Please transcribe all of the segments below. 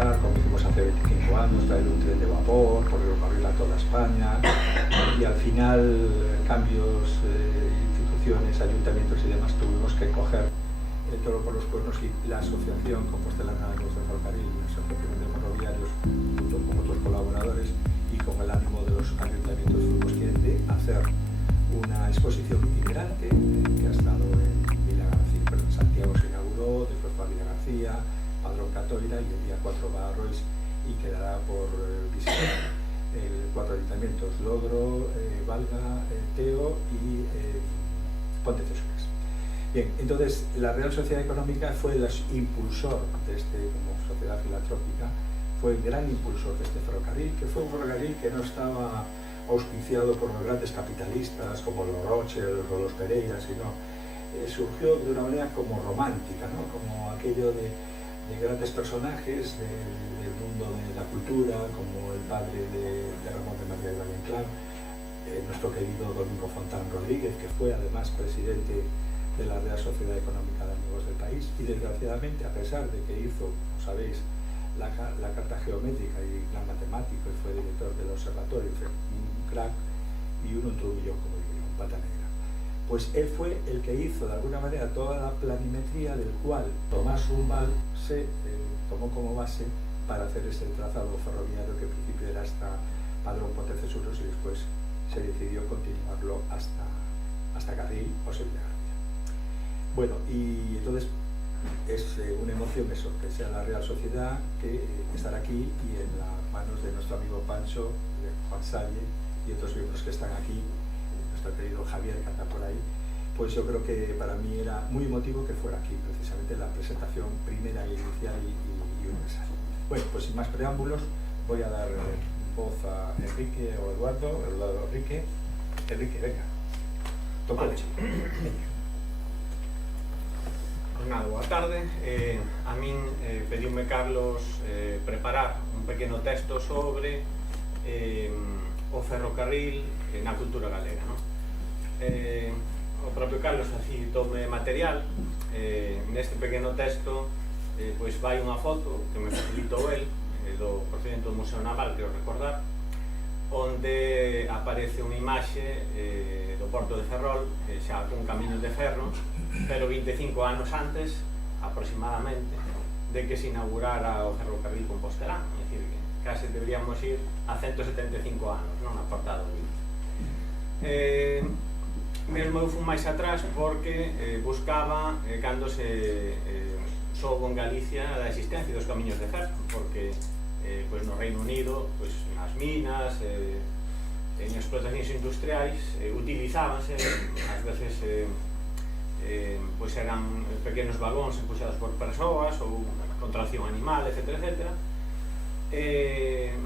Como hicimos hace 25 años, traer un tren de vapor, recorrer a toda España y al final cambios, instituciones, ayuntamientos y demás tuvimos que coger el toro por los cuernos y la asociación compostelana de los de Ferrocarril, la asociación de ferroviarios, junto con otros colaboradores y con el ánimo de los ayuntamientos fuimos quienes de hacer una exposición itinerante que ha estado en Santiago se inauguró, después fue a Villa García, Padrón Catoira y el día 4 va a Rois y quedará por visitar cuatro ayuntamientos, Logro, Valga, Teo y Pontecesures. Bien, entonces la Real Sociedad Económica fue el impulsor de como sociedad filantrópica, fue el gran impulsor de este ferrocarril, que fue un ferrocarril que no estaba auspiciado por los grandes capitalistas como los Rothschild o los Pereira, sino surgió de una manera como romántica, ¿no? Como aquello de grandes personajes del mundo de la cultura, como el padre de Ramón de María de Valle-Inclán, nuestro querido Domingo Fontán Rodríguez, que fue además presidente de la Real Sociedad Económica de Amigos del País, y desgraciadamente, a pesar de que hizo, como sabéis, la carta geométrica y gran matemático, y fue director del observatorio, fue un crack y un trumillón, como diría, un pata negra. Pues él fue el que hizo de alguna manera toda la planimetría del cual Tomás Rumbal se tomó como base para hacer ese trazado ferroviario que al principio era hasta Padrón Pontecesures y después se decidió continuarlo hasta Carril o Sevilla García. Bueno, y entonces es una emoción eso, que sea la Real Sociedad, que estar aquí y en las manos de nuestro amigo Pancho, de Juan Salle y otros miembros que están aquí, nuestro querido Javier que anda por ahí, pues yo creo que para mí era muy emotivo que fuera aquí, precisamente la presentación primera, inicial y universal. Bueno, pues sin más preámbulos, voy a dar voz a Enrique o Eduardo Enrique. Enrique, venga, toca vale. Pues nada, boa tarde. A min pediume Carlos preparar un pequeno texto sobre o ferrocarril na cultura galega, non? O propio Carlos facilitoume material. Neste pequeno texto pois vai unha foto que me facilitou el do procedimento do Museo Naval, quero recordar, onde aparece unha imaxe do Porto de Ferrol, xa cun camiño de ferro, pero 25 anos antes, aproximadamente, de que se inaugurara o ferrocarril compostelán. É dicir, que case deberíamos ir a 175 anos, non a portada do libro. Mesmo eu fui máis atrás porque buscaba cando se soubo en Galicia da existencia dos camiños de ferro, porque pois no Reino Unido, pois nas minas, en explotacións industriais, utilizábanse, ás veces pois eran pequenos vagóns empuxados por persoas ou con tracción animal, etc.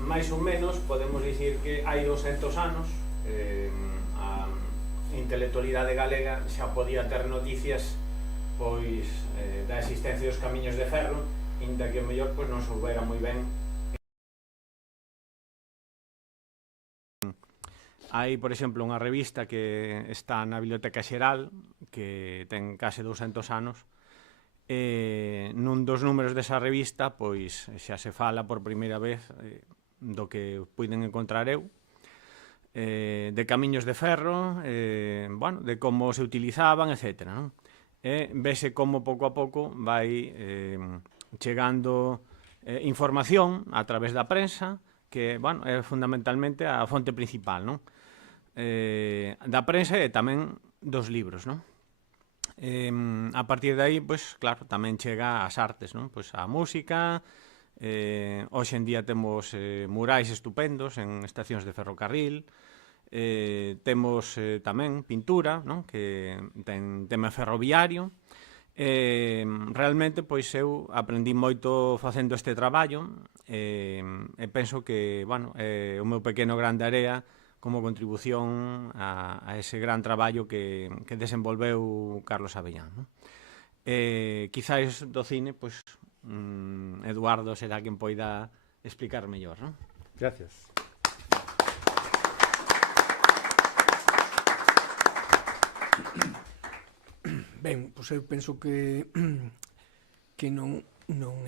Mais ou menos podemos dicir que hai 200 anos a intelectualidade galega xa podía ter noticias pois da existencia dos camiños de ferro, inda que o mellor pois non soubera moi ben. Hai, por exemplo, unha revista que está na Biblioteca Xeral, que ten case 200 anos, nun dos números desa revista pois xa se fala por primeira vez do que puiden encontrar eu, de camiños de ferro, bueno, de como se utilizaban, etc. Non? Vese como pouco a pouco vai chegando información a través da prensa que, bueno, é fundamentalmente a fonte principal, non? Da prensa e tamén dos libros, non? A partir de aí, pois, claro, tamén chega ás artes, non? Pois a música, hoxe en día temos murais estupendos en estacións de ferrocarril, temos tamén pintura, non? Que ten tema ferroviario. Realmente, pois, eu aprendi moito facendo este traballo e penso que, bueno, o meu pequeno gran de area como contribución a ese gran traballo que desenvolveu Carlos Avellán, non? Quizáis do cine, pois, Eduardo será quen poida explicar mellor, non? Gracias. Ben, pois eu penso que non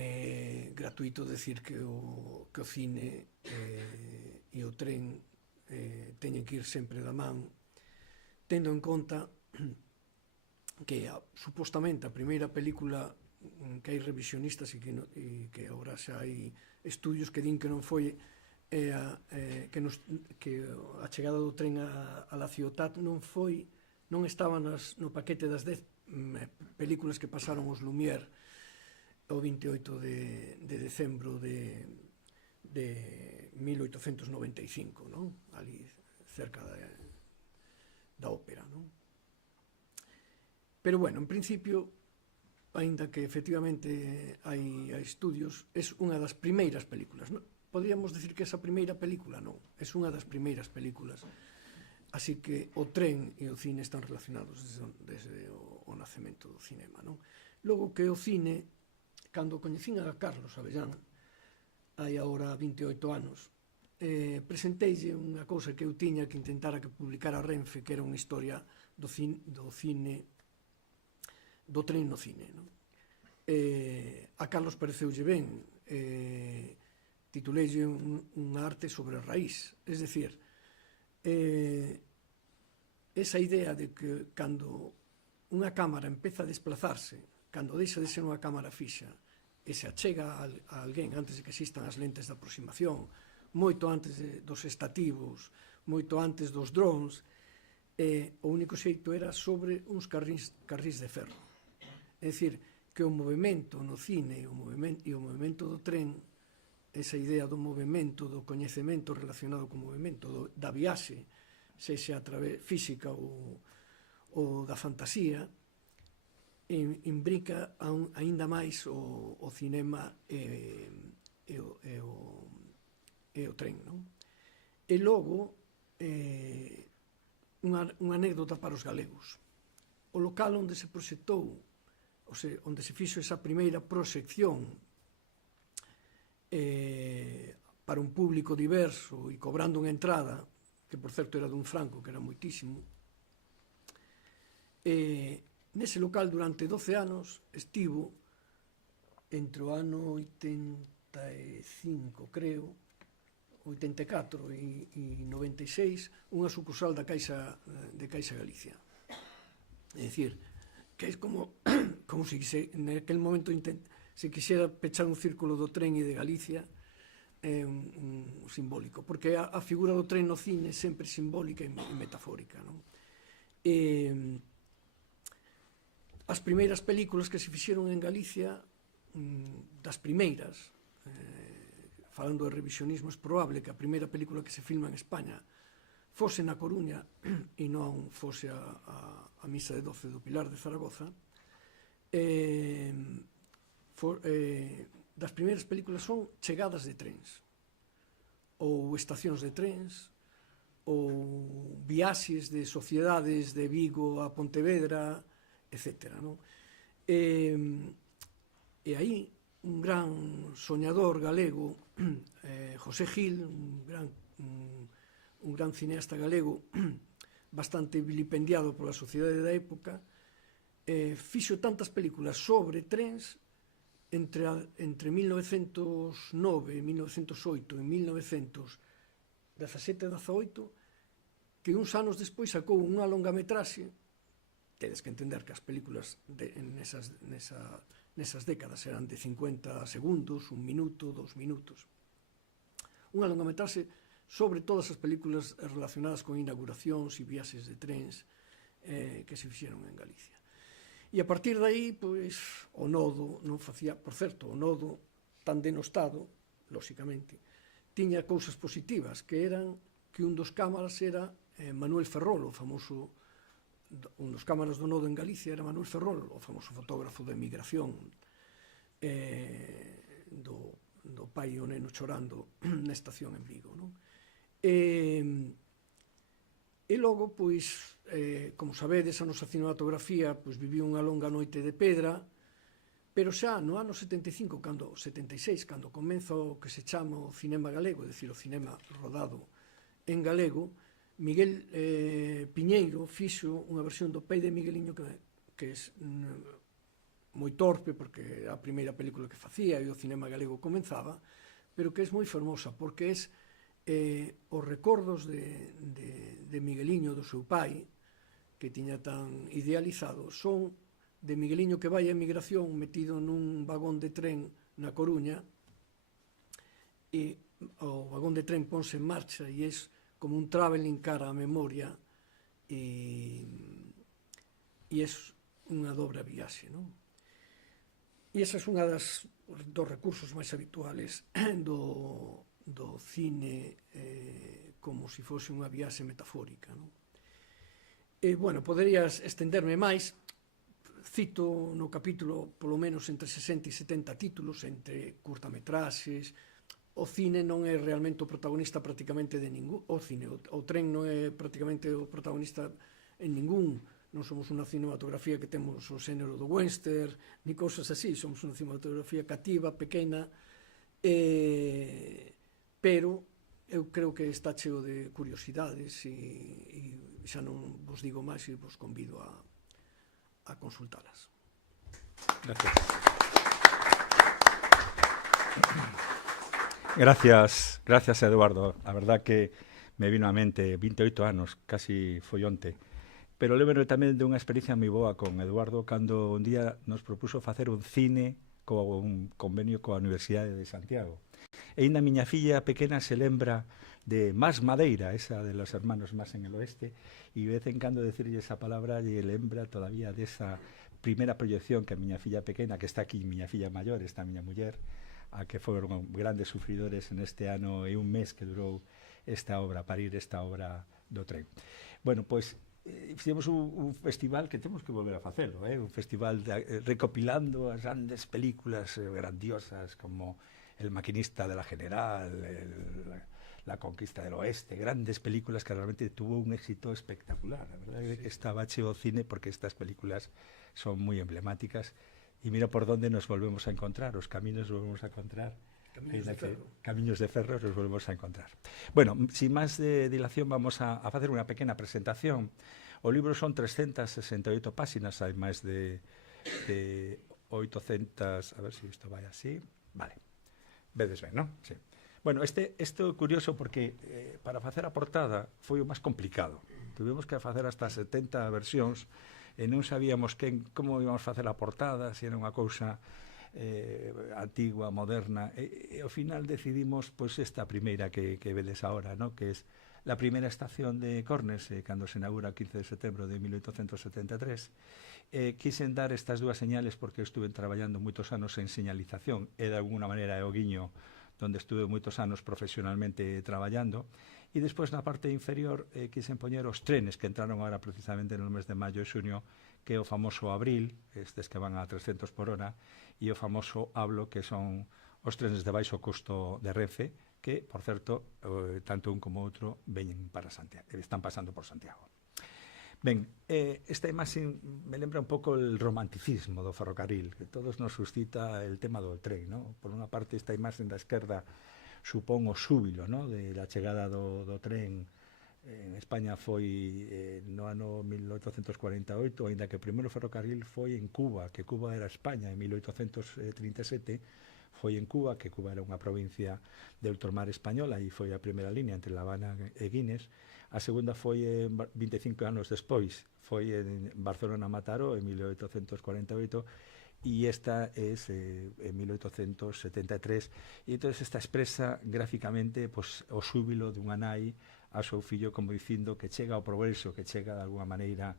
é gratuito decir que o cine e o tren teñen que ir sempre da man, tendo en conta que supostamente a primeira película que hai revisionistas e que agora xa hai estudios que din que non foi que a chegada do tren a La Ciotat non estaba no paquete das 10 películas que pasaron os Lumière o 28 de decembro de 1895, non? Ali cerca da ópera, non? Pero, bueno, en principio, aínda que efectivamente hai estudios, é unha das primeiras películas, non? Podríamos decir que esa primeira película, non, é unha das primeiras películas. Así que o tren e o cine están relacionados desde o nacemento do cinema, non? Logo que o cine, cando coñecín a Carlos Avellán, hai agora 28 anos, presenteille unha cousa que eu tiña que intentara que publicara Renfe, que era unha historia do cine, do tren no cine, non? A Carlos pareceulle ben, tituleille unha arte sobre a raíz, es decir, esa idea de que cando unha cámara empeza a desplazarse, cando deixa de ser unha cámara fixa e se achega a alguén antes de que existan as lentes de aproximación, moito antes dos estativos, moito antes dos drones, o único xeito era sobre uns carrís de ferro. É dicir, que o movimento no cine e o movimento do tren, esa idea do movimento, do coñecemento relacionado co movimento, da viaxe, sexa a través física ou da fantasía, imbrica aínda máis o cinema e o tren, non? E logo, unha anécdota para os galegos. O local onde se proxectou, onde se fixo esa primeira proxección para un público diverso e cobrando unha entrada, que por certo era dun franco, que era moitísimo, nese local durante 12 anos estivo entre o ano 85, creo, 84 e 96, unha sucursal de Caixa Galicia. É dicir, que é como se naquele momento se quixera pechar un círculo do tren e de Galicia, é un simbólico, porque a figura do tren no cine é sempre simbólica e metafórica, non? As primeiras películas que se fixeron en Galicia, das primeiras, falando de revisionismo, é probable que a primeira película que se filma en España fose na Coruña e non fose a Misa de 12 do Pilar de Zaragoza. Das primeiras películas son chegadas de trens, ou estacións de trens, ou viaxes de sociedades de Vigo a Pontevedra, etc. E aí un gran soñador galego, José Gil, un gran cineasta galego bastante vilipendiado pola sociedade da época, fixo tantas películas sobre trens entre 1909, 1908 e 1917 e 18, que uns anos despois sacou unha longametraxe. Tedes que entender que as películas nesas décadas eran de 50 segundos, 1 minuto, 2 minutos. unha longametraxe sobre todas as películas relacionadas con inauguracións e viaxes de trens que se fixeron en Galicia. E a partir de aí, pois, o Nodo non facía, por certo, o Nodo tan denostado, lóxicamente, tiña cousas positivas, que eran que un dos cámaras era Manuel Ferrol, o famoso, un dos cámaras do Nodo en Galicia era Manuel Ferrol, o famoso fotógrafo de emigración, do pai e o neno chorando na estación en Vigo, non? E logo, pois, como sabedes, a nosa cinematografía pois, viviu unha longa noite de pedra, pero xa no ano 76, cando comeza o que se chama o cinema galego, é dicir, o cinema rodado en galego, Miguel Piñeiro fixo unha versión do Pai de Migueliño que é moi torpe, porque era a primeira película que facía e o cinema galego comenzaba, pero que é moi fermosa, porque é os recordos de Migueliño, do seu pai, que tiña tan idealizado, son de Migueliño que vai a emigración metido nun vagón de tren na Coruña, e o vagón de tren ponse en marcha e é como un traveling cara a memoria, e é unha dobra viaxe, non? E esa é unha dos recursos máis habituales do cine como se fose unha viaxe metafórica, non? E, bueno, poderías estenderme máis, cito no capítulo polo menos entre 60 e 70 títulos, entre curtametraxes. O cine non é realmente o protagonista prácticamente de ningún, o tren non é prácticamente o protagonista en ningún. Non somos unha cinematografía que temos o xénero do western, ni cousas así, somos unha cinematografía cativa, pequena, pero eu creo que está cheo de curiosidades e xa non vos digo máis e vos convido a consultalas. Gracias Eduardo. A verdad que me vino á mente 28 anos, casi foi onte. Pero lembro tamén de unha experiencia moi boa con Eduardo cando un día nos propuso facer un cine con un convenio coa Universidade de Santiago. E ainda a miña filla pequena se lembra de Más Madeira, esa de los hermanos Más en el Oeste, e de vez en cando decirlle esa palabra lle lembra todavía desa primeira proyección que a miña filla pequena, que está aquí, miña filla maior, esta miña muller, a que foron grandes sufridores en este ano e un mes que durou esta obra, parir esta obra do tren. Bueno, pois, fixemos un festival que temos que volver a facelo, un festival recopilando as grandes películas grandiosas como El maquinista de la General, La conquista del Oeste, grandes películas que realmente tuvo un éxito espectacular. La verdad es que estaba cheo cine porque estas películas son muy emblemáticas y mira por dónde nos volvemos a encontrar, os caminos nos volvemos a encontrar. Camiños de Ferro nos volvemos a encontrar. Bueno, sin máis dilación vamos a facer unha pequena presentación. O libro son 368 páxinas, hai máis de 800, a ver se isto vai así. Vale, vedes ben, non? Sí. Bueno, isto é curioso porque para facer a portada foi o máis complicado. Tuvemos que facer hasta 70 versións e non sabíamos como íbamos a facer a portada, se era unha cousa antigua, moderna, e ao final decidimos pois esta primeira que vedes agora, ¿no? Que é la primeira estación de Cornes, cando se inaugura o 15 de setembro de 1873. Quixen dar estas dúas señales porque estuve traballando moitos anos en señalización e de alguna maneira é o guiño donde estuve moitos anos profesionalmente traballando, e despois na parte inferior quixen poñer os trenes que entraron agora precisamente no mes de maio e xuño, que é o famoso Abril, estes que van a 300 por hora, e o famoso Hablo, que son os trenes de baixo custo de Renfe, que, por certo, tanto un como outro veñen para Santiago, están pasando por Santiago. Ben, esta imaxe me lembra un pouco el romanticismo do ferrocarril, que todos nos suscita el tema do tren, ¿no? Por unha parte, esta imaxe da esquerda supón o xúbilo, ¿no? De la chegada do tren en España foi no ano 1848, ainda que o primeiro ferrocarril foi en Cuba, que Cuba era España, en 1837 foi en Cuba, que Cuba era unha provincia de ultramar española e foi a primeira línea entre La Habana e Guinness. A segunda foi 25 anos despois, foi en Barcelona-Mataró en 1848, e esta es en 1873, e entonces esta expresa gráficamente pues, o xúbilo dunha nai a seu fillo, como dicindo que chega ao progreso, que chega de alguma maneira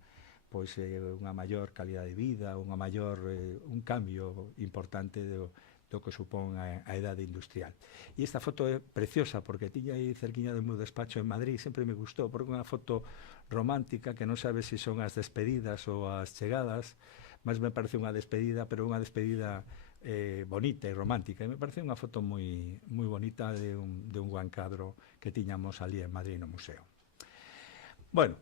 pois unha maior calidad de vida, un cambio importante do que supón a idade industrial. E esta foto é preciosa porque tiña aí cerquiña do meu despacho en Madrid, sempre me gustou, porque é unha foto romántica que non sabe se son as despedidas ou as chegadas, mas me parece unha despedida, pero unha despedida bonita e romántica, e me parece unha foto moi bonita de un gran cadro que tiñamos ali en Madrid no museo. Bueno,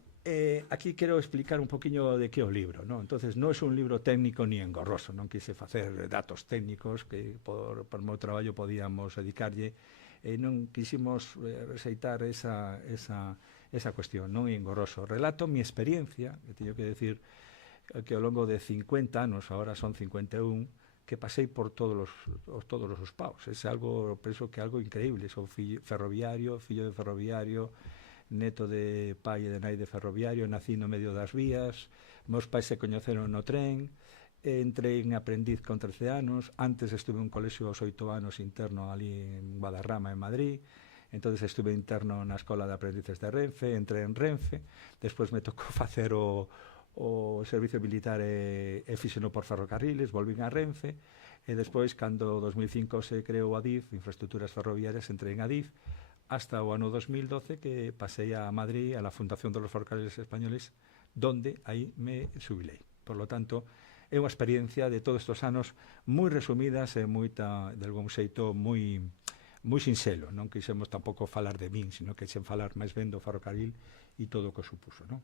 aquí quero explicar un poquinho de que é o libro, ¿no? Entonces, non é un libro técnico ni engorroso, non quise facer datos técnicos que por meu traballo podíamos dedicarlle, non quisimos receitar esa cuestión, non é engorroso. Relato mi experiencia, que teño que decir que ao longo de 50 anos, agora son 51, que pasei por todos os paus. É algo, penso que algo increíble. Son fillo de ferroviario, neto de pai e de nai de ferroviario, nací no medio das vías, meus pais se coñeceron no tren, entrei en aprendiz con 13 anos, antes estuve en un colexio aos 8 anos interno ali en Guadarrama, en Madrid, entonces estuve interno na Escola de Aprendices de Renfe, entré en Renfe, despois me tocou facer o servicio militar e fixeno por ferrocarriles, volvín a Renfe, e despois, cando 2005 se creou Adif, Infraestructuras Ferroviarias, entrei en Adif, hasta o ano 2012 que pasei a Madrid, a la Fundación de los Ferrocarriles Españoles, donde aí me xubilei. Por lo tanto, é unha experiencia de todos estes anos moi resumidas e de algún xeito moi sinxelo. Non quixemos tampouco falar de min, sino que xen falar máis ben do ferrocarril e todo o que supuso, non?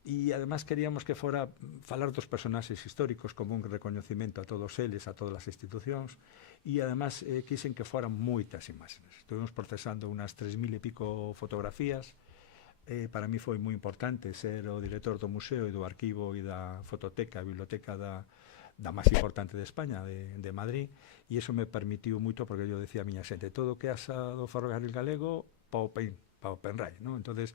E además queríamos que fora falar dos personaxes históricos como un recoñecimento a todos eles, a todas as institucións, e además quixen que foran moitas imaxes. Estuvimos procesando unas 3.000 e pico fotografías. Para mí foi moi importante ser o director do museo e do arquivo e da fototeca, a biblioteca da máis importante de España, de Madrid, e iso me permitiu moito, porque eu decía a miña xente, todo o que asa do ferrocarril galego pa o Penrai, non? Entonces,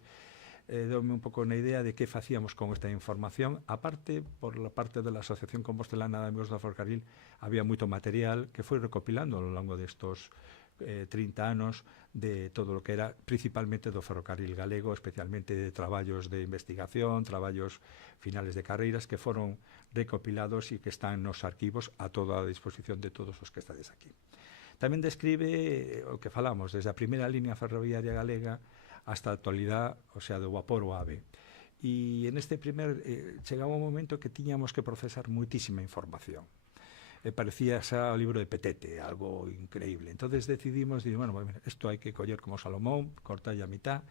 deume un pouco na idea de que facíamos con esta información. Aparte, por la parte de la Asociación Compostelana de Amigos do Ferrocarril, había moito material que foi recopilando ao longo destos 30 anos de todo o que era principalmente do ferrocarril galego, especialmente de traballos de investigación, traballos finales de carreiras que foron recopilados e que están nos arquivos a toda a disposición de todos os que estades aquí. Tamén describe o que falamos, desde a primeira línea ferroviaria galega hasta a actualidade, o sea, do vapor o AVE. E en este chegaba un momento que tiñamos que procesar moitísima información. Parecía xa o libro de Petete, algo increíble. Entonces decidimos, bueno, isto hai que coller como Salomón, cortar a mitad,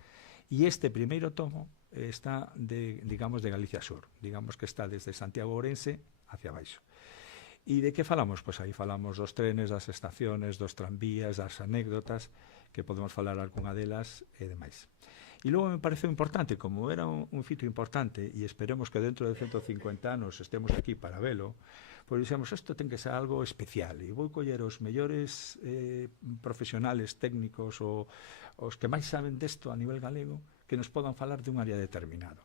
e este primeiro tomo está digamos, de Galicia Sur, digamos que está desde Santiago Ourense hacia baixo. E de que falamos? Pois aí falamos dos trenes, das estaciones, dos tranvías, das anécdotas, que podemos falar algunha delas e demais. E logo me pareceu importante, como era un fito importante, e esperemos que dentro de 150 anos estemos aquí para velo, pois dixemos, isto ten que ser algo especial, e vou coller os mellores profesionales técnicos ou os que máis saben desto a nivel galego, que nos podan falar dun área determinado.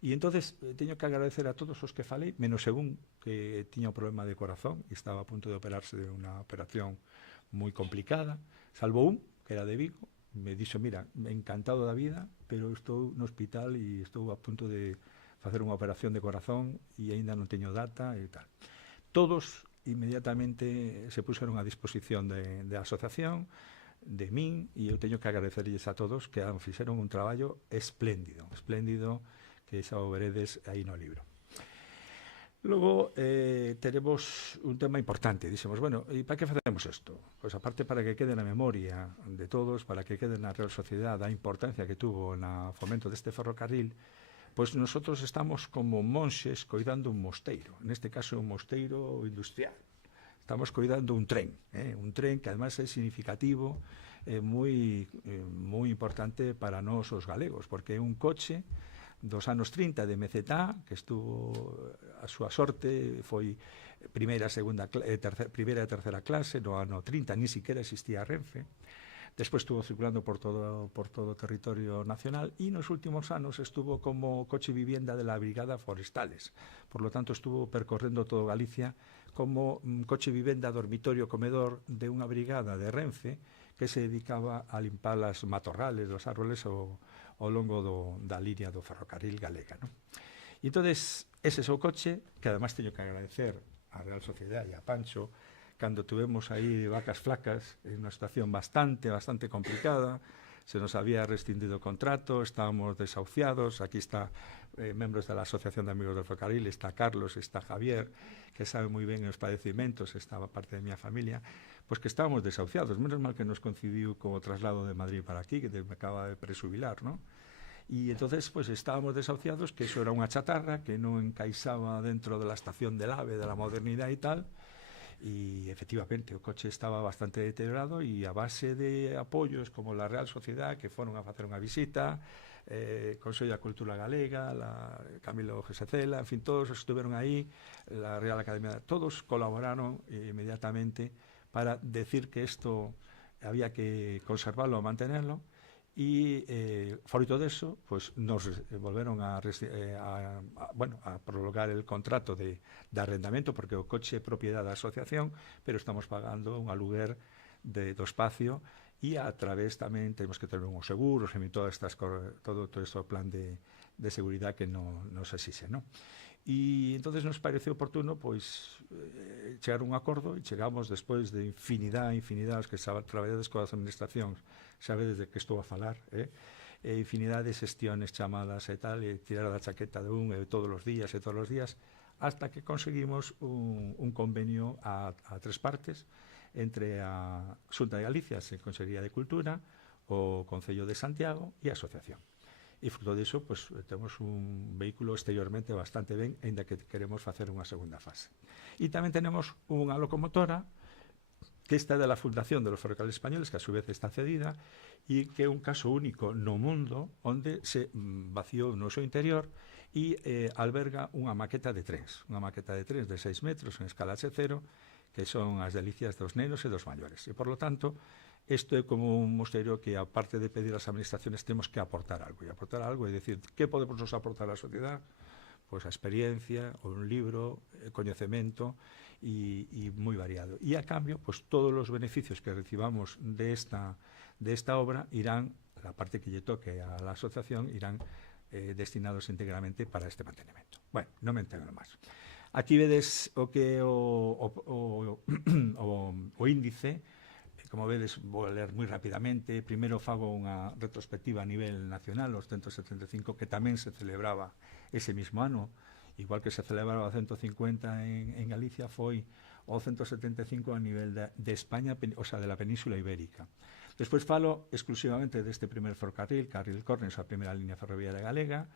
E entonces teño que agradecer a todos os que falei, menos según que tiña un problema de corazón e estaba a punto de operarse de unha operación moi complicada, salvo un, que era de Vigo, me dixo, mira, encantado da vida, pero estou no hospital e estou a punto de facer unha operación de corazón e aínda non teño data e tal. Todos inmediatamente se puseron a disposición da asociación, de min, e eu teño que agradecerlles a todos que fixeron un traballo espléndido, que xa o veredes aí no libro. Logo, teremos un tema importante. Dixemos, bueno, e para que facemos isto? Pois aparte para que quede na memoria de todos, para que quede na Real Sociedade a importancia que tuvo no fomento deste ferrocarril, pois nosotros estamos como monxes coidando un mosteiro, neste caso un mosteiro industrial. Estamos coidando un tren que además é significativo, moi importante para nós os galegos, porque é un coche dos anos 30 de MZA, que estuvo a súa sorte, foi primeira e terceira clase, no ano 30 ni siquiera existía Renfe, Despois estuvo circulando por todo o territorio nacional e nos últimos anos estuvo como coche vivienda de la Brigada Forestales. Por lo tanto, estuvo percorrendo todo Galicia como coche vivienda, dormitorio, comedor de unha brigada de Renfe que se dedicaba a limpar as matorrales, os árboles ao longo da línea do ferrocarril galega, non? E entonces, ese é o coche, que además teño que agradecer á Real Sociedade e a Pancho, cando tuvemos aí vacas flacas, en unha situación bastante complicada, se nos había rescindido o contrato, estábamos desahuciados, aquí está membros da Asociación de Amigos del Ferrocarril, está Carlos, está Javier, que sabe moi ben os padecimentos, estaba parte de miña familia, pois que estábamos desahuciados, menos mal que nos coincidiu co traslado de Madrid para aquí, que me acaba de presubilar, non? E entonces pues estábamos desahuciados, que eso era unha chatarra que non encaixaba dentro de la estación del AVE, de la modernidade e tal, e efectivamente o coche estaba bastante deteriorado e a base de apoios como la Real Sociedade, que foron a facer unha visita, Consello da Cultura Galega, Camilo Gesecela, en fin, todos estuveron aí, la Real Academia, todos colaboraron inmediatamente para decir que esto había que conservarlo, mantenerlo. E froito deso, pues, nos volveron a prolongar el contrato de arrendamento, porque o coche é propiedade da asociación, pero estamos pagando un aluguer do espacio e a través tamén temos que ter uns seguros e todo este plan de seguridade que nos exixe, non? E entonces nos parece oportuno pois chegar a un acordo e chegamos despois de infinidade os que traballades coas administracións, sabedes de que estou a falar, infinidade de xestiones, chamadas e tal, e tirar da chaqueta de todos os días, hasta que conseguimos un convenio a 3 partes entre a Xunta de Galicia, a Consellería de Cultura, o Concello de Santiago e a Asociación. E fruto diso, pues, temos un vehículo exteriormente bastante ben, ainda que queremos facer unha segunda fase. E tamén tenemos unha locomotora que está da Fundación de los Ferrocarriles Españoles, que a su vez está cedida, e que é un caso único no mundo onde se vaciou no seu interior e alberga unha maqueta de trens de 6 metros en escala H0, que son as delicias dos nenos e dos maiores. E, por lo tanto, isto é como un mosteiro que, aparte de pedir ás administraciones, temos que aportar algo. E aportar algo é dicir, que podemos nos aportar á sociedade? Pois a experiencia, un libro, coñecemento e moi variado. E a cambio, pois todos os beneficios que recibamos de esta obra irán, a parte que lle toque a la asociación, irán destinados íntegramente para este mantenimento. Bueno, non me entendo máis. Aquí vedes o que o índice. Como vedes, vou a ler moi rapidamente. Primeiro fago unha retrospectiva a nivel nacional, os 175, que tamén se celebraba ese mismo ano, igual que se celebraba 150 en Galicia, foi o 175 a nivel de España, o sea, de la Península Ibérica. Despois falo exclusivamente deste primer ferrocarril, Carril Cornes, a primeira línea ferroviaria galega.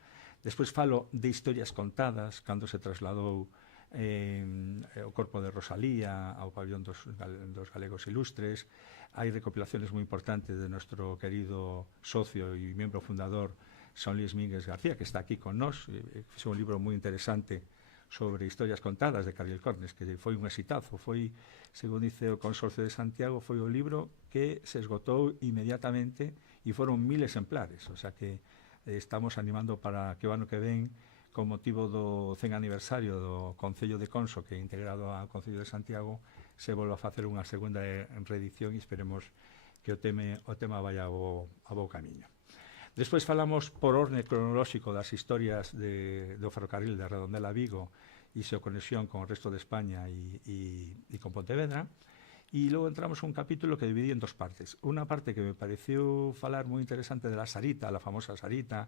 Despois falo de historias contadas, cando se trasladou o corpo de Rosalía ao pabellón dos galegos ilustres. Hai recopilaciones moi importantes de nuestro querido socio e membro fundador Son Luis Mínguez García, que está aquí con nós. Fixe un libro moi interesante sobre historias contadas de Carril Cornes, que foi un exitazo. Foi, según dice o Consorcio de Santiago, foi o libro que se esgotou inmediatamente e foron 1000 exemplares. O sea que estamos animando para que o ano que ven, con motivo do 100 aniversario do Concello de Conso, que é integrado ao Concello de Santiago, se volva a facer unha segunda reedición e esperemos que o tema vaya ao bo camiño. Despois falamos por orde cronolóxico das historias do ferrocarril de Redondela a Vigo e súa conexión con o resto de España e con Pontevedra. E logo entramos un capítulo que dividí en 2 partes. Unha parte que me pareceu falar moi interesante de la Sarita, la famosa Sarita,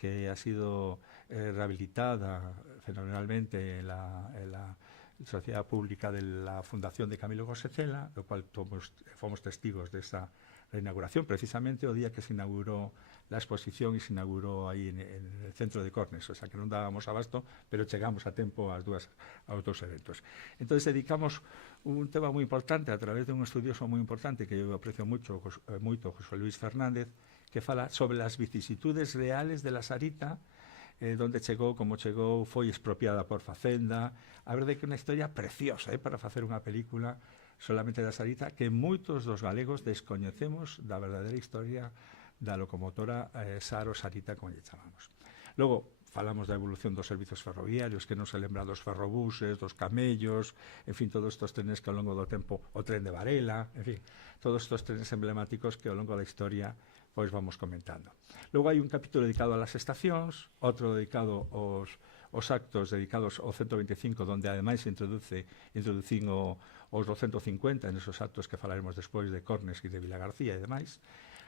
que ha sido rehabilitada fenomenalmente en la sociedad pública de la Fundación de Camilo Gesecela, lo cual fomos testigos de esa reinauguración, precisamente o día que se inauguró la exposición e se inaugurou aí en el centro de Cornes, o sea que non dábamos abasto, pero chegamos a tempo aos dous eventos. Entón, dedicamos un tema moi importante a través de un estudioso moi importante que eu aprecio moito, José Luis Fernández, que fala sobre as vicisitudes reales de la Sarita, donde chegou, como chegou, foi expropiada por Facenda. A verdade é que é unha historia preciosa para facer unha película solamente da Sarita, que moitos dos galegos descoñecemos da verdadeira historia da locomotora Saro Sarita, como lle chamamos. Logo, falamos da evolución dos servizos ferroviarios, que non se lembra dos ferrobuses, dos camellos, en fin, todos estos trenes que ao longo do tempo, o tren de Varela, en fin, todos estos trenes emblemáticos que ao longo da historia pois vamos comentando. Logo hai un capítulo dedicado a las estacións, outro dedicado aos actos dedicados ao 125, donde ademais introducín os 250 en esos actos que falaremos despois de Cornes e de Vilagarcía e demais.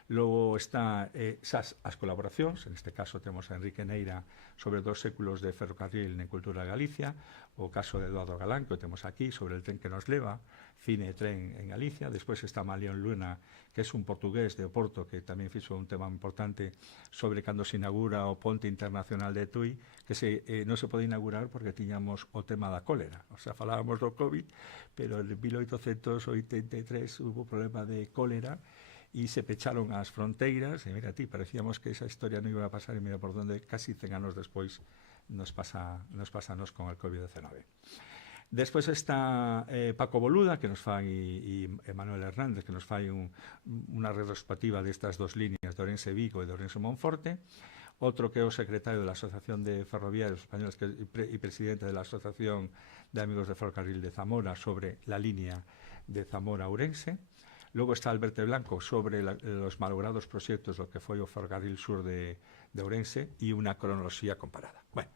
Logo está as colaboracións, en este caso temos a Enrique Neira sobre 2 séculos de ferrocarril en cultura de Galicia, o caso de Eduardo Galán, que temos aquí, sobre el tren que nos leva, cine e tren en Galicia. Despois está Malión Luna, que é un portugués de Oporto, que tamén fixo un tema importante sobre cando se inaugura o ponte internacional de Tui, que non se pode inaugurar porque tiñamos o tema da cólera. O sea, falábamos do COVID, pero en 1883 hubo problema de cólera, e se pecharon as fronteiras, e mira ti, parecíamos que esa historia non iba a pasar, e mira por donde casi 100 anos despois nos pasa con el COVID-19. Despois está Paco Boluda, que nos fai, e Manuel Hernández, que nos fai unha retrospectiva destas 2 líneas de Ourense-Vigo e de Ourense-Monforte. Outro que é o secretario de la Asociación de Ferroviarios Españoles e presidente de la Asociación de Amigos de Ferrocarril de Zamora sobre la línea de Zamora-Ourense. Logo está Alberto Blanco sobre los malogrados proxectos do que foi o Ferrocarril Sur de Ourense e unha cronoloxía comparada. Bueno,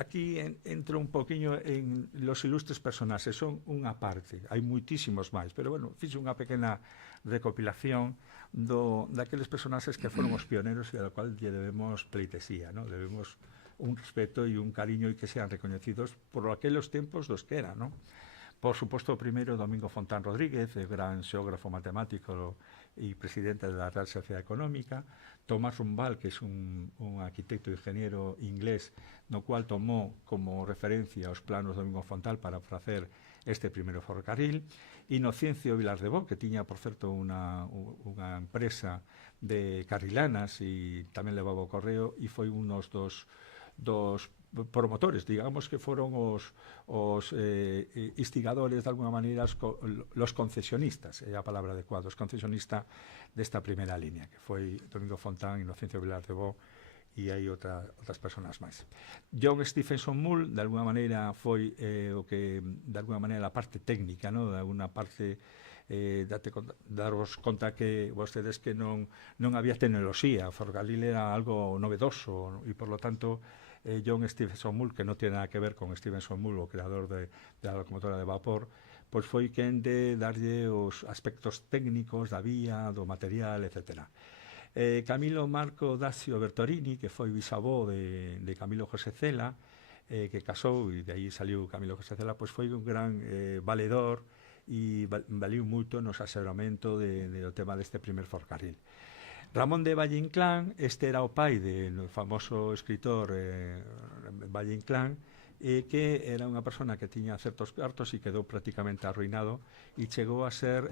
aquí entro un poquinho en los ilustres personaxes, son unha parte, hai moitísimos máis, pero bueno, fixe unha pequena recopilación daqueles personaxes que foron os pioneros e ao cual lle debemos pleitesía, ¿no? Debemos un respeto e un cariño e que sean recoñecidos por aqueles tempos dos que era, ¿no? Por suposto, o primeiro, Domingo Fontán Rodríguez, gran xeógrafo matemático e presidente da Real Sociedade Económica. Tomás Rumbal, que é un arquitecto e ingeniero inglés, no cual tomou como referencia os planos Domingo Fontán para facer este primeiro ferrocarril. Inocencio Vilar de Bo, que tiña, por certo, unha empresa de carrilanas e tamén levaba o correo, e foi un dos promotores, digamos que foron os instigadores de alguna maneira, los concesionistas, é a palabra adecuada, os concesionistas desta primeira línea, que foi Domingo Fontán, Inocencio Vilar de Bo, e hai outras personas máis. John Stephenson Mull, de alguna maneira, foi o que, de alguna maneira, a parte técnica, ¿no? De alguna parte, daros conta que vostedes que non había tecnoloxía, o ferrocarril era algo novedoso, e, por lo tanto, John Stephenson Mull, que non tiene nada que ver con Stephenson Mull, o creador de la locomotora de vapor, pois foi quen de darlle os aspectos técnicos da vía, do material, etc. Camilo Marco Dacio Bertorini, que foi bisavó de Camilo José Cela, que casou, e de aí saliu Camilo José Cela, pois foi un gran valedor e valiu moito nos asesoramento do tema deste primer ferrocarril. Ramón de Valle Inclán, este era o pai do famoso escritor Valle Inclán, que era unha persona que tiña certos cartos e quedou prácticamente arruinado e chegou a ser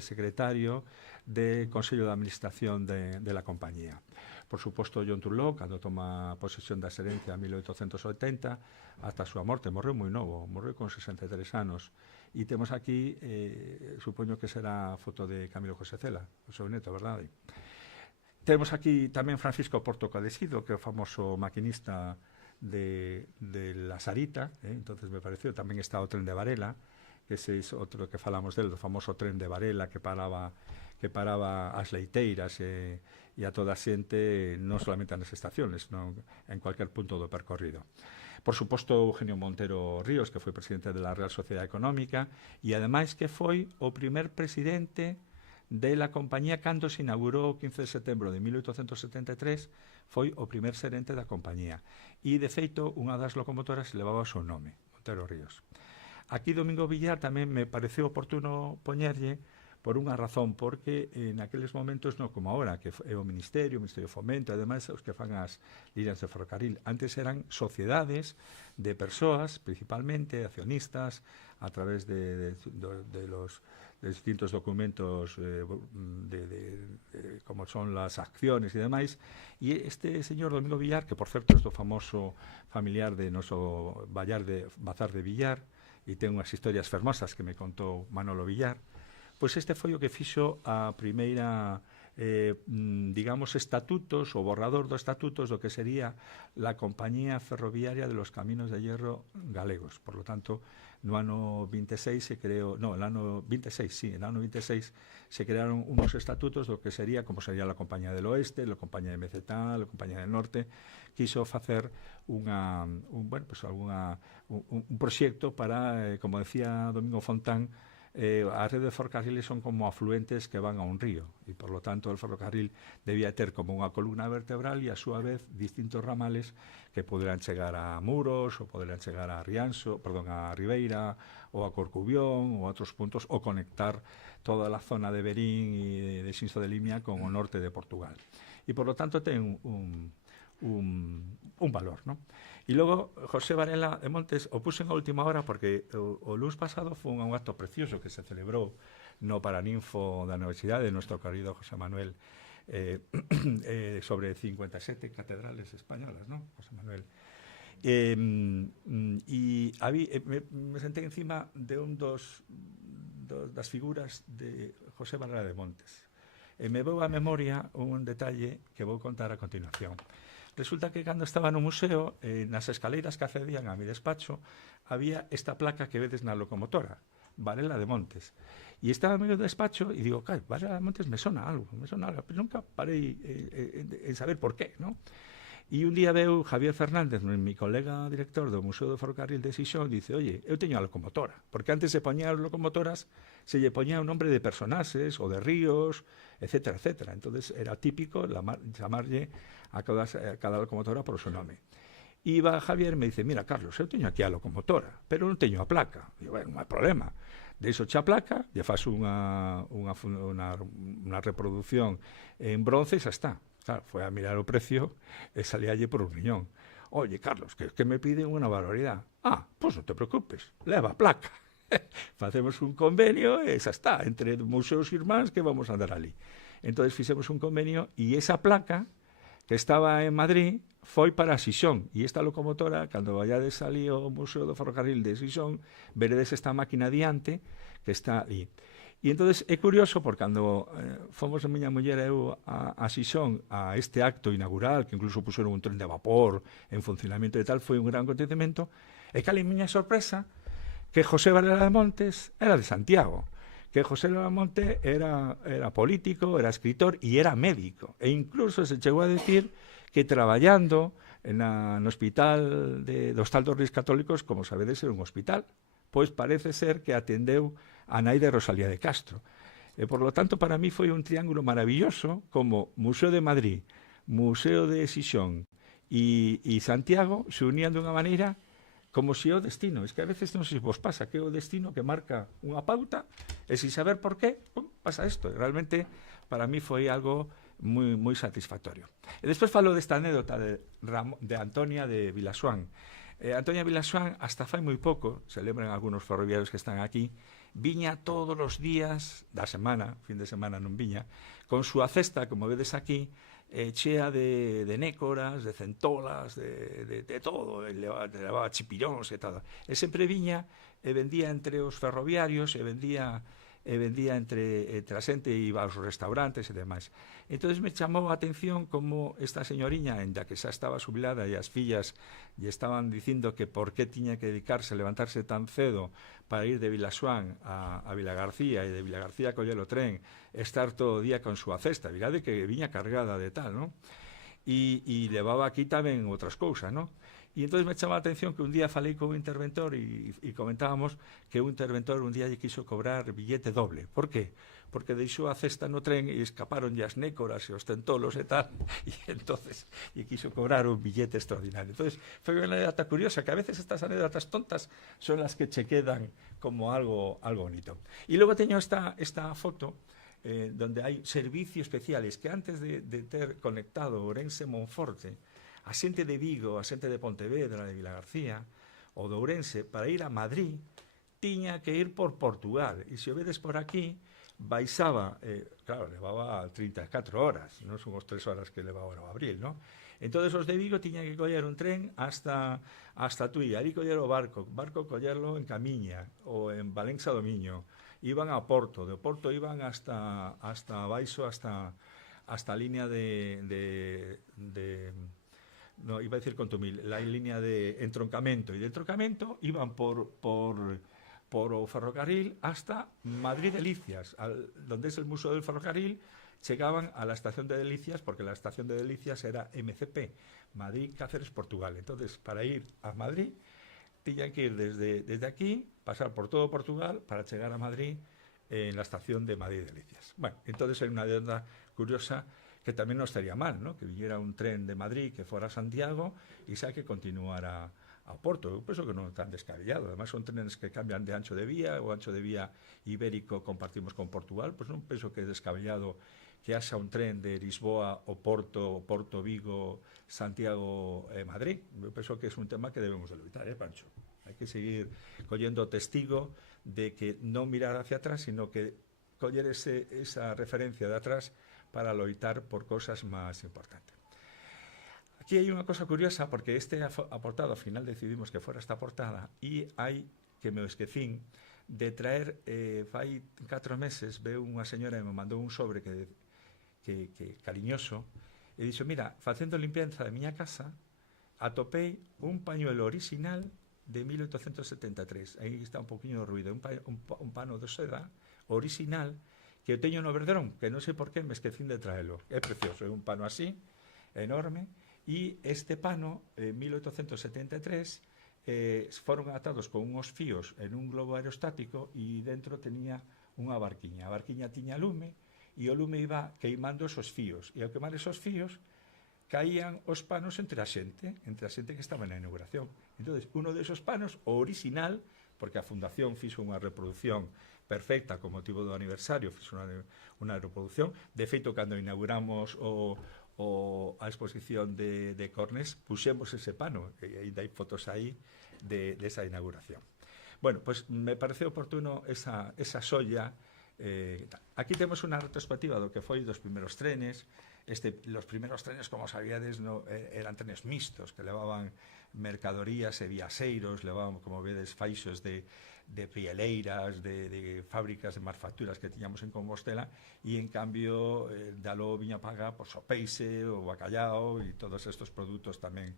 secretario de Consello de Administración de la compañía. Por suposto, John Turlock, cando toma posesión da xerencia en 1880, hasta a súa morte, morreu moi novo, morreu con 63 anos. E temos aquí, supoño que será a foto de Camilo José Cela, o seu neto, verdade? Temos aquí tamén Francisco Porto Cadesido, que é o famoso maquinista de la Sarita, entonces me pareceu, tamén está o tren de Varela, que ese é outro que falamos del, o famoso tren de Varela que paraba as leiteiras e a toda a xente, non solamente nas estaciones, non en cualquier punto do percorrido. Por suposto, Eugenio Montero Ríos, que foi presidente de la Real Sociedade Económica, e ademais que foi o primer presidente de la compañía cando se inaugurou o 15 de setembro de 1873, foi o primer xerente da compañía. E, de feito, unha das locomotoras levaba o seu nome, Montero Ríos. Aquí, Domingo Villar, tamén me pareceu oportuno poñerlle por unha razón, porque en aqueles momentos, non como agora, que é o Ministerio de Fomento, ademais, os que fan as líneas de ferrocarril. Antes eran sociedades de persoas, principalmente accionistas, a través de los distintos documentos como son las acciones e demais. E este señor Domingo Villar, que por certo é o famoso familiar de noso Bazar de Villar, e ten unhas historias fermosas que me contou Manolo Villar, pois este foi o que fixo a primeira digamos, estatutos, o borrador dos estatutos do que sería la Compañía Ferroviaria de los Caminos de Hierro Galegos. Por lo tanto, no ano 26 se creou, no, el ano 26, sí, el ano 26 se crearon unos estatutos do que sería, como sería la Compañía del Oeste, la Compañía de MCTA, la Compañía del Norte, quiso facer un proxecto para, como decía Domingo Fontán, a rede de ferrocarriles son como afluentes que van a un río e, por lo tanto, el ferrocarril debía ter como unha columna vertebral e, a súa vez, distintos ramales que poderán chegar a Muros ou poderán chegar a Ribeira ou a Corcubión ou a outros puntos, ou conectar toda a zona de Verín e de Xinzo de Limia con o norte de Portugal. E, por lo tanto, ten un valor, ¿no? E logo José Varela de Montes o puxo en a última hora porque o luns pasado foi un acto precioso que se celebrou no Paraninfo da Universidade de nuestro querido José Manuel sobre 57 catedrales españolas, ¿no? José Manuel. E me sentei encima de un das figuras de José Varela de Montes. E me veu a memoria un detalle que vou contar a continuación. Resulta que cando estaba no museo, nas escaleiras que accedían a mi despacho, había esta placa que vedes na locomotora, Varela de Montes. E estaba en medio do despacho e digo, Varela de Montes me sona algo, pero nunca parei en saber por qué, ¿no? E un día veu Javier Fernández, mi colega director do Museo do Ferrocarril de Xixón, dice, oye, eu teño a locomotora, porque antes se poñía as locomotoras, se lle poñía un nombre de personaxes ou de ríos, etcétera, etcétera. Entonces era típico chamarlle a cada locomotora por o seu nome. Iba Javier e me dice, mira, Carlos, eu teño aquí a locomotora, pero non teño a placa. Digo, bueno, non hai problema. Deixo a placa, lle faz unha reproducción en bronce e xa está. Claro, foi a mirar o precio e salíalle por un riñón. Oye, Carlos, que me piden unha barbaridade. Pois non te preocupes, leva a placa. Facemos un convenio e xa está, entre museos irmáns que vamos a andar ali. Entón, fixemos un convenio e esa placa que estaba en Madrid foi para Xixón. E esta locomotora, cando vayades ali ao Museo do Ferrocarril de Xixón, veredes esta máquina diante que está ali. E entonces é curioso porque cando fomos a miña muller e eu a Xixón a este acto inaugural, que incluso puxeron un tren de vapor en funcionamento e tal, foi un gran acontecemento, e cal é miña sorpresa que José Varela de Montes era de Santiago, que José Varela de Montes era político, era escritor e era médico, e incluso se chegou a decir que traballando no hospital do Hostal dos Reis Católicos, como sabedes, era un hospital, pois parece ser que atendeu a nai de Rosalía de Castro. E, por lo tanto, para mí foi un triángulo maravilloso como Museo de Madrid, Museo de Xixón e Santiago se unían de unha maneira como se o destino. Es que a veces non sei se vos pasa que é o destino que marca unha pauta e sin saber por qué, pasa isto. E realmente, para mí foi algo moi, moi satisfactorio. E despois falo desta anécdota de Antonia de Vilasoán. Antonia Vilasoán, hasta fai moi pouco, se lembran algunos ferroviarios que están aquí, viña todos os días da semana, fin de semana non viña, con súa cesta, como vedes aquí, chea de nécoras, de centolas, de todo, levaba chipillóns e todo. E sempre viña e vendía entre os ferroviarios e vendía entre a xente e iba aos restaurantes e demais. Entón me chamou a atención como esta señoriña, en da que xa estaba jubilada e as fillas lle estaban dicindo que por que tiña que dedicarse, levantarse tan cedo para ir de Vilasoán a Vilagarcía e de Vilagarcía a coller o tren, estar todo o día con súa cesta, virade que viña cargada de tal, non? E levaba aquí tamén outras cousas, non? E entón me chamou a atención que un día falei con un interventor e comentábamos que un interventor un día lle quiso cobrar billete doble. Por qué? Porque deixou a cesta no tren e escaparon as nécoras e os tentolos e tal, e entonces lle quiso cobrar un billete extraordinario. Entonces foi unha anécdota curiosa, que a veces estas anécdotas tontas son las que che quedan como algo bonito. E logo teño esta foto donde hai servicios especiales que antes de ter conectado Ourense-Monforte, a xente de Vigo, a xente de Pontevedra, de Vilagarcía ou de Ourense, para ir a Madrid tiña que ir por Portugal, e se o vedes por aquí baixaba, claro, levaba 34 horas, non son os 3 horas que leva ahora o Abril, non? Entón, os de Vigo tiñan que coller un tren hasta Tui, ali coller o barco collerlo en Camiña ou en Valença do Miño, iban a Porto, de Porto iban hasta baixo, hasta a línea no, iba a decir Contumil, la línea de entroncamento, e de entroncamento iban por o ferrocarril hasta Madrid Delicias, donde es el Museo del Ferrocarril. Chegaban a la estación de Delicias, porque la estación de Delicias era MCP, Madrid, Cáceres, Portugal. Entonces, para ir a Madrid, tenían que ir desde aquí, pasar por todo Portugal, para llegar a Madrid en la estación de Madrid Delicias. Bueno, entonces hay una anécdota curiosa que también no estaría mal, ¿no? Que viniera un tren de Madrid que fuera a Santiago y sea que continuara a Porto. Eu penso que non é tan descabellado. Además, son trenes que cambian de ancho de vía, o ancho de vía ibérico compartimos con Portugal, pois non penso que é descabellado que haxa un tren de Lisboa o Porto, Vigo, Santiago e Madrid. Eu penso que é un tema que debemos de loitar, Pancho? Hai que seguir collendo testigo de que non mirar hacia atrás, sino que coller esa referencia de atrás para loitar por cosas máis importantes. Aquí hai unha cosa curiosa, porque a portada, ao final decidimos que fora esta portada, e hai, que me esquecín, de traer, fai 4 meses, veu unha señora e me mandou un sobre que cariñoso, e dixo, mira, facendo limpieza de miña casa, atopei un pañuelo original de 1873. Aí está un poquinho de ruido, un pano de seda original, que eu teño no Verderón, que non sei por qué me esquecín de traelo. É precioso, é un pano así, enorme, e este pano, en 1873, foron atados con unhos fíos en un globo aerostático e dentro tenía unha barquiña. A barquiña tiña lume e o lume iba queimando esos fíos. E ao queimar esos fíos caían os panos entre a xente que estaba na inauguración. Entón, uno desos panos, o original, porque a Fundación fixo unha reproducción perfecta con motivo do aniversario, fixo unha reproducción. De feito, cando inauguramos a exposición de Cornes, puxemos ese pano, e ainda hai fotos aí de esa inauguración. Bueno, pues me parece oportuno esa xolla. Aquí temos unha retrospectiva do que foi dos primeros trenes. Los primeros trenes, como sabíades, eran trenes mixtos, que levaban mercadorías e viaxeiros, levaban, como vedes, faixos de prieleiras, de fábricas de manufacturas que tiñamos en Compostela, e en cambio dalo viña paga o peixe, o bacallao e todos estes produtos tamén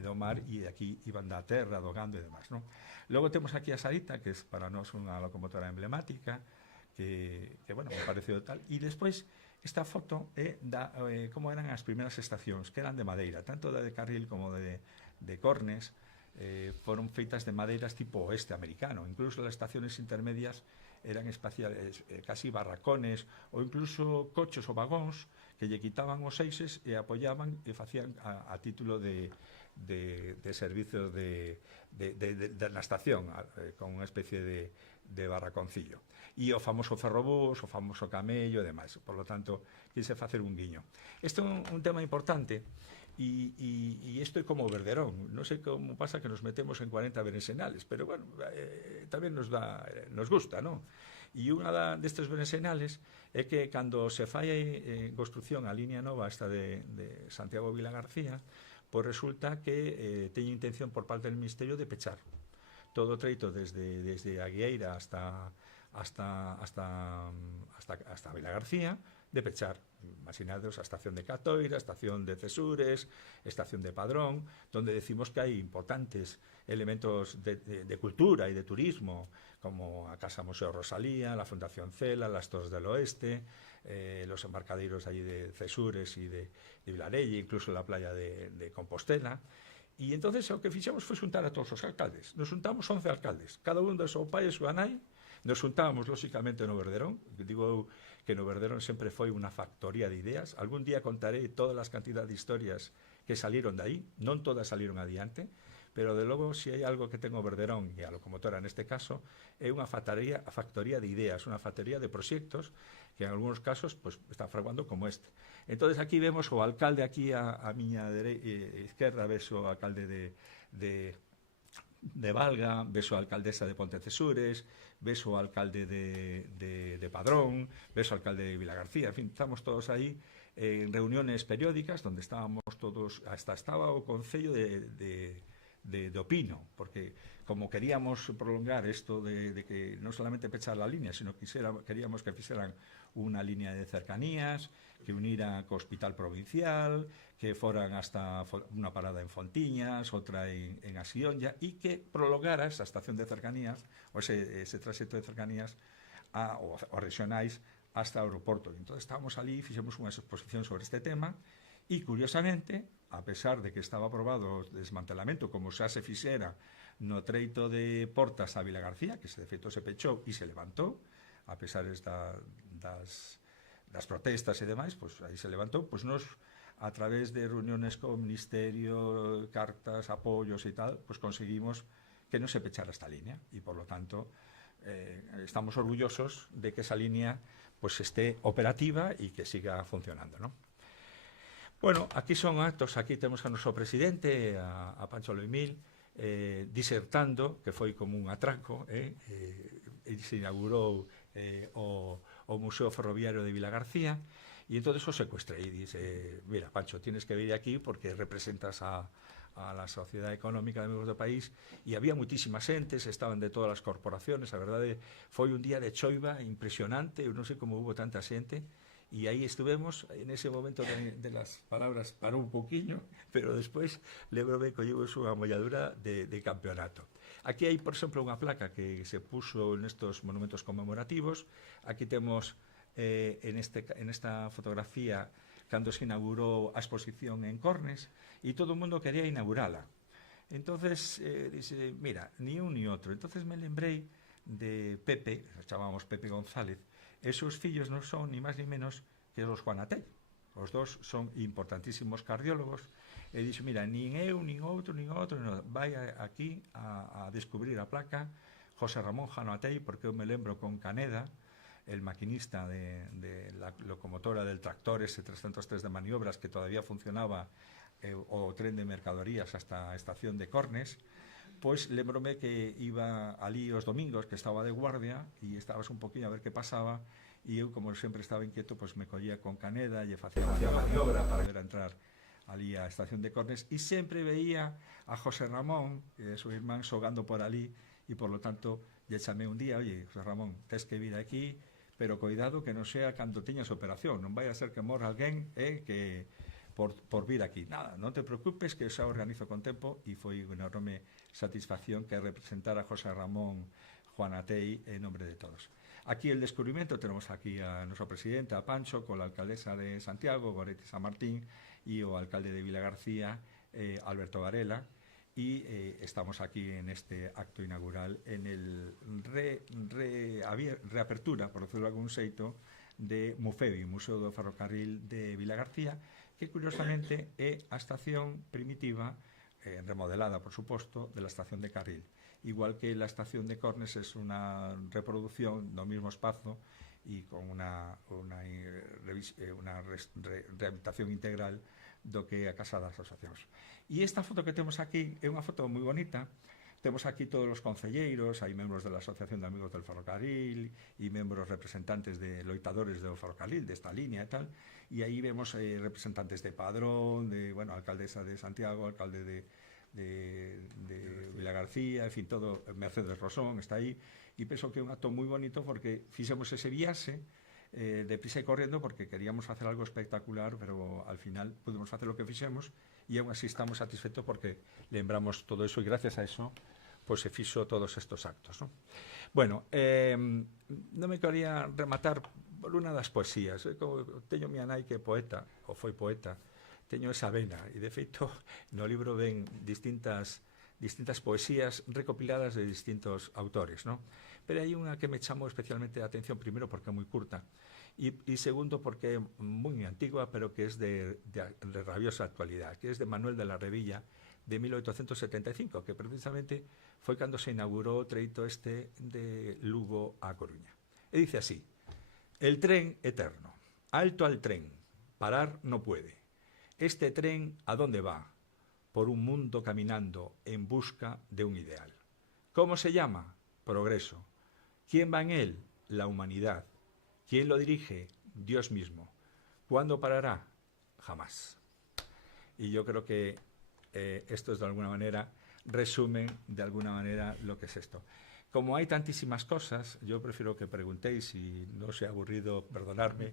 do mar, e aquí iban da terra, do gando e demais, non? Logo temos aquí a Sarita, que é para nós unha locomotora emblemática, que bueno, me pareceu tal, e despois esta foto é como eran as primeiras estacións, que eran de madeira, tanto de Carril como de Cornes, foron feitas de madeiras tipo oeste americano. Incluso las estaciones intermedias eran espaciales, casi barracones, ou incluso coches ou vagóns que lle quitaban os eixes e apoyaban e facían a título de servicios na estación, con unha especie de barraconcillo. E o famoso ferrobús, o famoso camello e demais. Por lo tanto, quise facer un guiño. Isto é un tema importante, e isto é como o Verderón. Non sei como pasa que nos metemos en 40 berenxenales, pero bueno, tamén nos gusta, non? E unha destes berenxenales é que cando se fai en construción a línea nova esta de Santiago Vila García, pois resulta que teña intención por parte del Ministerio de pechar todo o treito desde a Guieira hasta Vila García, de pechar. Imaginados a estación de Catoira, a estación de Cesures, estación de Padrón, donde decimos que hai importantes elementos de cultura e de turismo, como a Casa Museo Rosalía, la Fundación Cela, las Torres del Oeste, los embarcadeiros allí de Cesures e de Vilarelle, incluso la playa de Compostela. E entonces o que fixemos foi xuntar a todos os alcaldes. Nos juntamos 11 alcaldes, cada un do seu pai e súa nai. Nos juntábamos, lóxicamente, no Verderón. Digo que no Verderón sempre foi unha factoría de ideas. Algún día contaré todas as cantidades de historias que salieron de aí. Non todas salieron adiante, pero de logo, se hai algo que ten o Verderón, e a locomotora neste caso, é unha factoría de ideas, unha factoría de proxectos que en algúns casos pues, están fraguando como este. Entonces aquí vemos o alcalde aquí a miña izquierda, ves o alcalde de de Valga, ves a alcaldesa de Pontecesures, ves o alcalde de Padrón, ves o alcalde de Vilagarcía, en fin, estamos todos aí en reuniones periódicas donde estábamos todos, hasta estaba o Concello de Opino, porque como queríamos prolongar esto de que no solamente pechar la línea, sino queríamos que fixeran unha línea de cercanías, que unira co Hospital Provincial, que foran hasta unha parada en Fontiñas, outra en Asionlla, e que prolongara esa estación de cercanías, ou ese traxecto de cercanías aos regionais hasta o aeroporto. Entón, estábamos ali e fixemos unha exposición sobre este tema, e, curiosamente, a pesar de que estaba aprobado o desmantelamento, como xa se fixera no treito de Portas a Vilagarcía, que de feito se pechou e se levantou, a pesar das protestas e demais, pois aí se levantou, pois nos, a través de reuniones co Ministerio, cartas, apoios e tal, pois conseguimos que non se pechara esta línea, e, por lo tanto, estamos orgullosos de que esa línea pois esté operativa e que siga funcionando, non? Bueno, aquí son actos, aquí temos a noso presidente, a Pancho Loimil, disertando, que foi como un atraco, e se inaugurou o Museo Ferroviario de Vilagarcía, e entón o secuestrei e dice, mira, Pancho, tienes que vir aquí porque representas a la Sociedade Económica de Amigos do País, e había muitísimas xentes, estaban de todas as corporaciones, a verdade, foi un día de choiva impresionante, eu non sei como hubo tanta xente, e aí estuvemos, en ese momento de las palabras parou un poquinho, pero despois lembrome que collemos unha molladura de campeonato. Aquí hai, por exemplo, unha placa que se puso nestos monumentos conmemorativos. Aquí temos en esta fotografía cando se inaugurou a exposición en Cornes, e todo o mundo quería inaugurala. Entonces, dice, mira, ni un ni outro. Entonces me lembrei de Pepe, chamábamos Pepe González, esos fillos non son ni máis ni menos que os Juan Atell. Os dos son importantísimos cardiólogos, e dixo, mira, nin eu, nin outro, vai aquí a descubrir a placa José Ramón Jano Atell, porque eu me lembro con Caneda, el maquinista de la locomotora del tractor ese 303 de maniobras que todavía funcionaba, o tren de mercadorías hasta a estación de Cornes, pois lembrome que iba ali os domingos, que estaba de guardia, e estabas un poquinho a ver que pasaba, e eu, como sempre estaba inquieto, pois me collía con Caneda e facía maniobra para ver a entrar ali a estación de Cornes, e sempre veía a José Ramón e a súa irmán xogando por ali, e por lo tanto lle chamei un día, oye, José Ramón, tes que vir aquí, pero cuidado que non sea cando teñas operación, non vai a ser que morra alguén que por vir aquí. Nada, non te preocupes, que xa organizo con tempo, e foi unha enorme satisfacción que representar a José Ramón Juan Atell en nombre de todos. Aquí el descubrimento, tenemos aquí a noso presidente, a Pancho, con la alcaldesa de Santiago, Goretti San Martín, e o alcalde de Vilagarcía, Alberto Varela, y estamos aquí en este acto inaugural en el reapertura, por decirlo de algún xeito, de Mufebi, Museo do Ferrocarril de Vilagarcía, que curiosamente é a estación primitiva, remodelada, por suposto, de la estación de Carril. Igual que la estación de Cornes es una reproducción do mismo espazo e con una rehabilitación integral do que é a Casa das Asociacións. E esta foto que temos aquí é unha foto moi bonita. Temos aquí todos os concelleiros, hai membros da Asociación de Amigos del Ferrocarril e membros representantes de loitadores do ferrocarril, desta línea e tal, e aí vemos representantes de Padrón, de, bueno, alcaldesa de Santiago, alcalde de Vilagarcía, en fin, todo, Mercedes Rosón está aí, e penso que é un acto moi bonito porque fixemos ese viaxe deprisa e correndo porque queríamos facer algo espectacular, pero al final pudimos facer o que fixemos, e aún así estamos satisfeitos porque lembramos todo eso, e gracias a eso pois se fixo todos estos actos, ¿no? Bueno, non me quería rematar por unha das poesías. Teño mi nai que é poeta, ou foi poeta, teño esa vena, e de feito no libro ven distintas poesías recopiladas de distintos autores, ¿no? Pero hai unha que me chamou especialmente a atención, primeiro porque é moi curta, e segundo porque é moi antigua, pero que é de rabiosa actualidad, que é de Manuel de la Revilla, de 1875, que precisamente foi cando se inaugurou o treito este de Lugo a Coruña. E dice así: el tren eterno, alto al tren, parar no puede. Este tren, ¿a dónde va? por un mundo caminando en busca de un ideal. ¿Cómo se llama? Progreso. ¿Quién va en él? La humanidad. ¿Quién lo dirige? Dios mismo. ¿Cuándo parará? Jamás. Y yo creo que esto es de alguna manera, resumen de alguna manera lo que es esto. Como hay tantísimas cosas, yo prefiero que preguntéis, y no sea aburrido, perdonadme,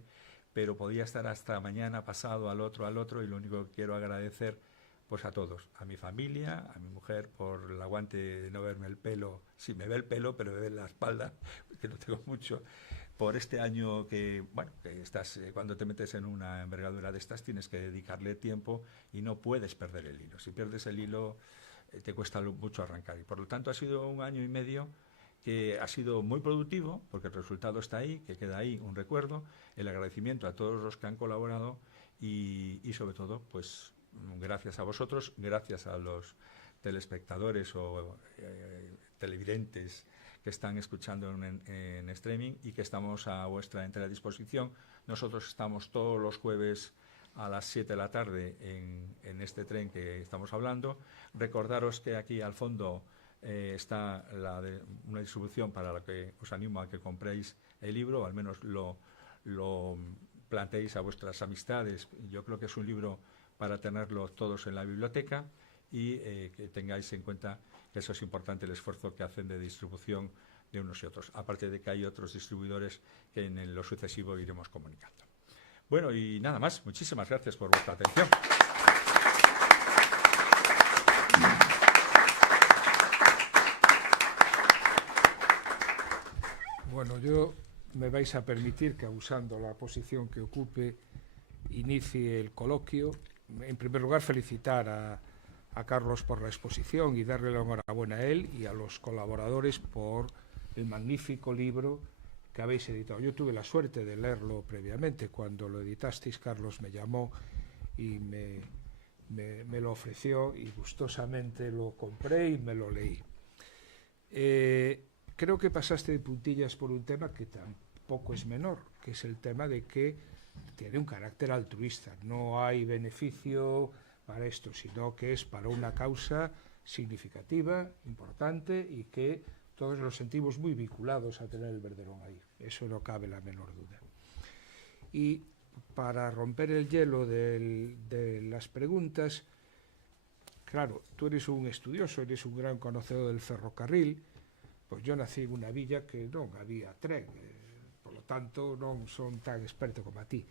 pero podría estar hasta mañana, pasado, al otro, y lo único que quiero agradecer pues a todos, a mi familia, a mi mujer por el aguante de no verme el pelo, sí me ve el pelo, pero me ve la espalda, que no tengo mucho, por este año que, bueno, que estás, cuando te metes en una envergadura de estas tienes que dedicarle tiempo y no puedes perder el hilo. Si pierdes el hilo te cuesta mucho arrancar, y por lo tanto ha sido un año y medio que ha sido muy productivo, porque el resultado está ahí, que queda ahí un recuerdo, el agradecimiento a todos los que han colaborado y sobre todo, pues gracias a vosotros, gracias a los telespectadores o televidentes que están escuchando en streaming y que estamos a vuestra entera disposición. Nosotros estamos todos los jueves a las 7 de la tarde en este tren que estamos hablando. Recordaros que aquí al fondo está una distribución para la que os animo a que compréis el libro, o al menos lo planteéis a vuestras amistades. Yo creo que es un libro para tenerlo todos en la biblioteca y que tengáis en cuenta que eso es importante, el esfuerzo que hacen de distribución de unos y otros. Aparte de que hay otros distribuidores que en lo sucesivo iremos comunicando. Bueno, y nada más. Muchísimas gracias por vuestra atención. Bueno, yo me vais a permitir que, usando la posición que ocupe, inicie el coloquio. En primer lugar, felicitar a Carlos por la exposición y darle la enhorabuena a él y a los colaboradores por el magnífico libro que habéis editado. Yo tuve la suerte de leerlo previamente. Cuando lo editasteis, Carlos me llamó y me lo ofreció, y gustosamente lo compré y me lo leí. Creo que pasaste de puntillas por un tema que tampoco es menor, que es el tema de que tiene un carácter altruista. No hay beneficio para esto, sino que es para una causa significativa, importante, y que todos nos sentimos muy vinculados a tener el Verderón ahí. Eso no cabe la menor duda. Y para romper el hielo de las preguntas, claro, tú eres un estudioso, eres un gran conocedor del ferrocarril. Pues yo nací en una villa que non había tren, por lo tanto non son tan experto como a ti,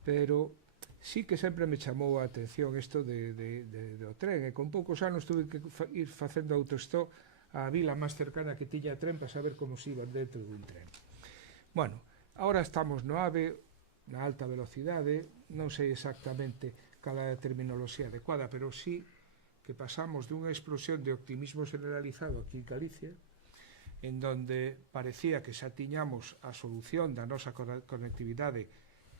pero sí que sempre me chamou a atención isto do tren, e con poucos anos tuve que ir facendo autostop á vila máis cercana que tiña tren para saber como se iban dentro dun tren. Bueno, agora estamos no AVE, na alta velocidade, non sei exactamente cal é a terminoloxía adecuada, pero sí que pasamos dunha explosión de optimismo generalizado aquí en Galicia, en donde parecía que xa tiñamos a solución da nosa conectividade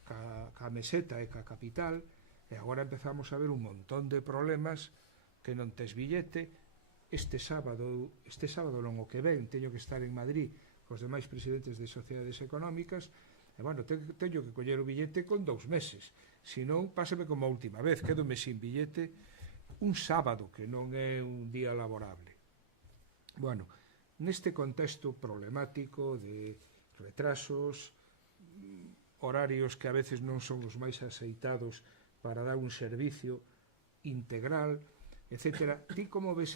ca meseta e ca capital, e agora empezamos a ver un montón de problemas que non tes billete. Este sábado non, o que ven, teño que estar en Madrid cos demais presidentes de sociedades económicas, e bueno, teño que coller o billete con 2 meses, senón pásame como a última vez, quédome sin billete un sábado, que non é un día laborable. Bueno, neste contexto problemático de retrasos, horarios que a veces non son os máis aceitados para dar un servicio integral, etc. Ti como ves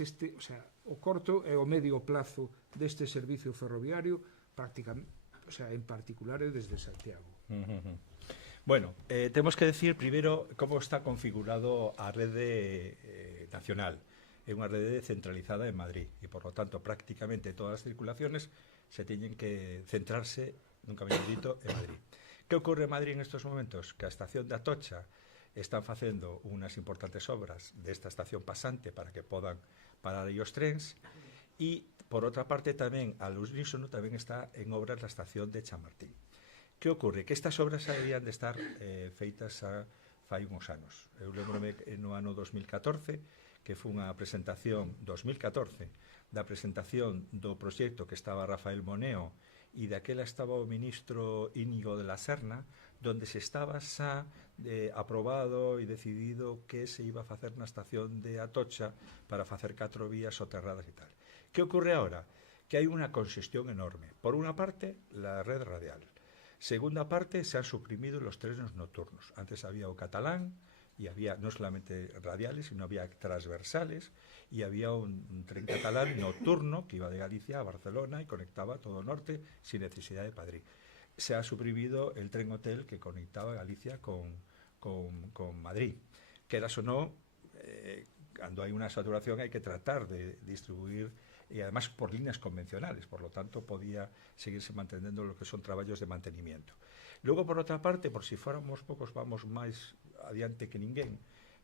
o corto e o medio plazo deste servicio ferroviario, prácticamente, en particular desde Santiago? Bueno, temos que decir primeiro como está configurado a rede nacional. É unha rede centralizada en Madrid e, por lo tanto, prácticamente todas as circulaciones se teñen que centrarse, nunca me he dito, en Madrid. Que ocorre en Madrid en estos momentos? Que a estación de Atocha están facendo unhas importantes obras desta estación pasante para que podan parar aí os trens, e, por outra parte, tamén, al unísono, tamén está en obras la estación de Chamartín. Que ocorre? Que estas obras deberían de estar feitas fai uns anos. Eu lembrome no ano 2014, que foi unha presentación 2014 da presentación do proxecto que estaba Rafael Moneo e daquela estaba o ministro Íñigo de la Serna, donde se estaba xa aprobado e decidido que se iba a facer na estación de Atocha para facer 4 vías soterradas e tal. Que ocorre ahora? Que hai unha congestión enorme. Por unha parte, la red radial. Segunda parte, se han suprimido los trenes nocturnos. Antes había o catalán, y había no solamente radiales, sino había transversales, y había un tren catalán nocturno que iba de Galicia a Barcelona y conectaba todo el norte sin necesidad de Madrid. Se ha suprimido el tren hotel que conectaba Galicia con Madrid. Queras o no, cuando hay una saturación hay que tratar de distribuir, y además por líneas convencionales, por lo tanto podía seguirse manteniendo lo que son trabajos de mantenimiento. Luego, por otra parte, por si fuéramos pocos, vamos máis adiante que ninguén,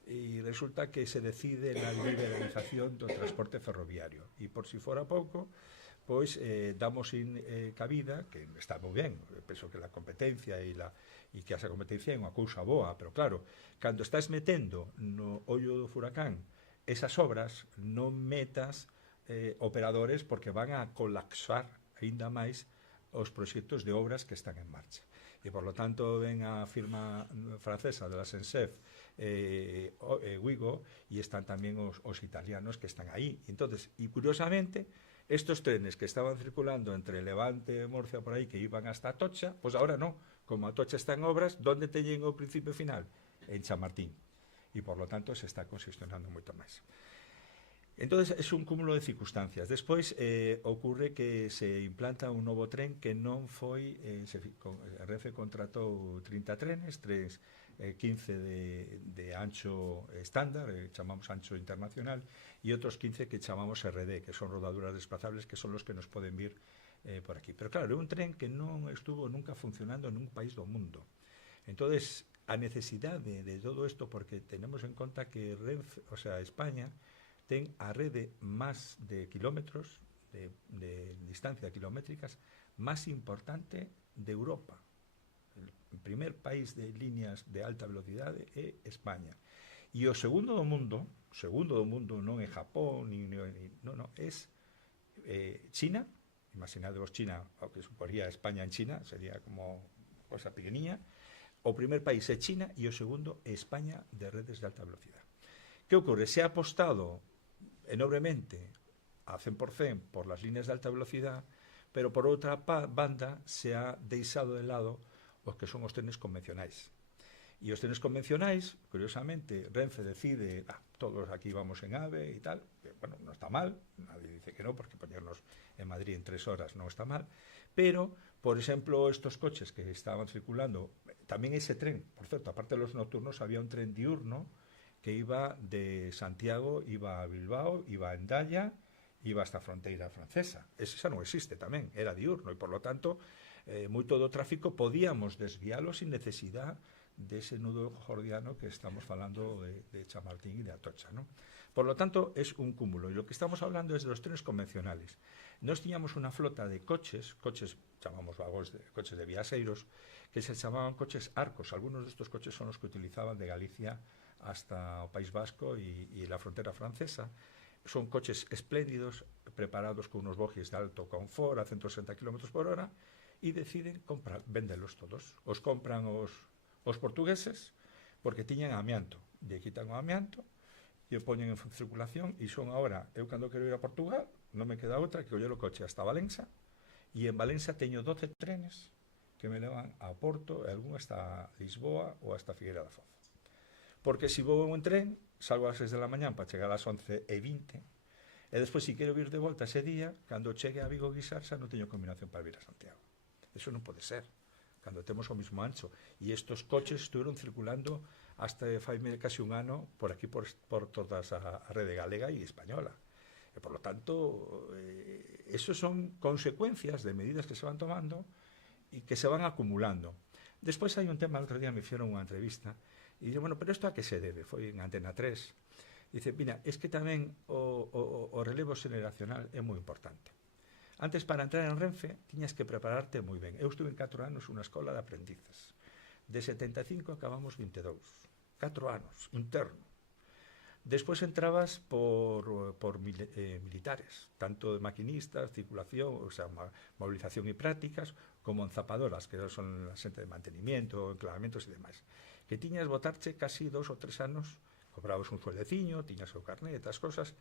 e resulta que se decide la liberalización do transporte ferroviario, e por si fora pouco, pois damos cabida, que está moi ben, penso que la competencia e que esa competencia é unha cousa boa, pero claro, cando estás metendo no ollo do furacán esas obras, non metas operadores porque van a colapsar aínda máis os proxectos de obras que están en marcha. E, por lo tanto, ven a firma francesa de la SNCF Ouigo, e están tamén os italianos que están aí. Entonces, e curiosamente, estos trenes que estaban circulando entre Levante e Murcia por aí, que iban hasta Atocha, pues ahora no, como Atocha está en obras, ¿dónde teñen o principio final? En Chamartín. E, por lo tanto, se está congestionando moito máis. Entonces, es un cúmulo de circunstancias. Despois, ocurre que se implanta un novo tren que non foi... Renfe contratou 30 trenes, 15 de ancho estándar, chamamos ancho internacional, e outros 15 que chamamos RD, que son rodaduras desplazables, que son los que nos poden vir por aquí. Pero claro, é un tren que non estuvo nunca funcionando nun país do mundo. Entonces, a necesidade de todo isto, porque tenemos en conta que Renfe, o sea, España, ten a rede máis de kilómetros, de distancia kilométricas, máis importante de Europa. O primer país de líneas de alta velocidade é España. E o segundo do mundo non é Japón, non, é China. Imaginadevos China, o que suporía España en China, sería como cosa pequeniña. O primer país é China e o segundo é España de redes de alta velocidade. Que ocorre? Se ha apostado enormemente a 100% por las líneas de alta velocidad, pero por outra banda se ha deixado de lado os que son os trenes convencionais. E os trenes convencionais, curiosamente, Renfe decide, todos aquí vamos en AVE e tal, que, bueno, non está mal, nadie dice que no, porque ponernos en Madrid en 3 horas non está mal, pero, por exemplo, estos coches que estaban circulando, tamén ese tren, por certo, aparte de los nocturnos, había un tren diurno que iba de Santiago, iba a Bilbao, iba a Endaya, iba hasta a fronteira francesa. Ese xa non existe tamén, era diurno, e por lo tanto, moito do tráfico podíamos desviálo sin necesidade dese nudo gordiano que estamos falando de Chamartín e de Atocha, ¿no? Por lo tanto, es un cúmulo. Y lo que estamos hablando es de los trenes convencionales. Nos tiñamos una flota de coches, chamamos vagóns de coches de viaxeiros, que se chamaban coches arcos. Algunos de estos coches son los que utilizaban de Galicia hasta o País Vasco e la frontera francesa. Son coches espléndidos, preparados con unos bogies de alto confort a 160 km por hora, e deciden vendelos todos. Os compran os portugueses porque tiñan amianto. E quitan o amianto e o poñen en circulación, e son ahora, eu cando quero ir a Portugal, non me queda outra que coller o coche hasta Valença, e en Valença teño 12 trenes que me levan a Porto, e algún hasta Lisboa ou hasta Figueira da Foz. Porque se vou en tren, salgo ás 6 da mañá para chegar ás 11:20, e despois, se quero vir de volta ese día, cando chegue a Vigo Guisarsa, non teño combinación para vir a Santiago. Eso non pode ser, cando temos o mismo ancho. E estes coches estuvieron circulando hasta fai casi un ano por aquí, por toda a rede galega e española. E, por lo tanto, eso son consecuencias de medidas que se van tomando e que se van acumulando. Despois hai un tema, el outro día me hicieron unha entrevista, e dice, bueno, pero isto a que se debe? Foi en Antena 3. Dice, mira, es que tamén o relevo generacional é moi importante. Antes, para entrar en Renfe, tiñas que prepararte moi ben. Eu estuve en 4 anos unha escola de aprendices. De 75 acabamos 22. 4 anos, interno. Despois entrabas por militares, tanto de maquinistas, circulación, o sea, movilización e prácticas, como en zapadoras, que son a xente de mantenimiento, enclavamentos e demais, que tiñas botarche casi 2 ou 3 anos, cobrabas un sueldeciño, tiñas o carnet, estas cosas,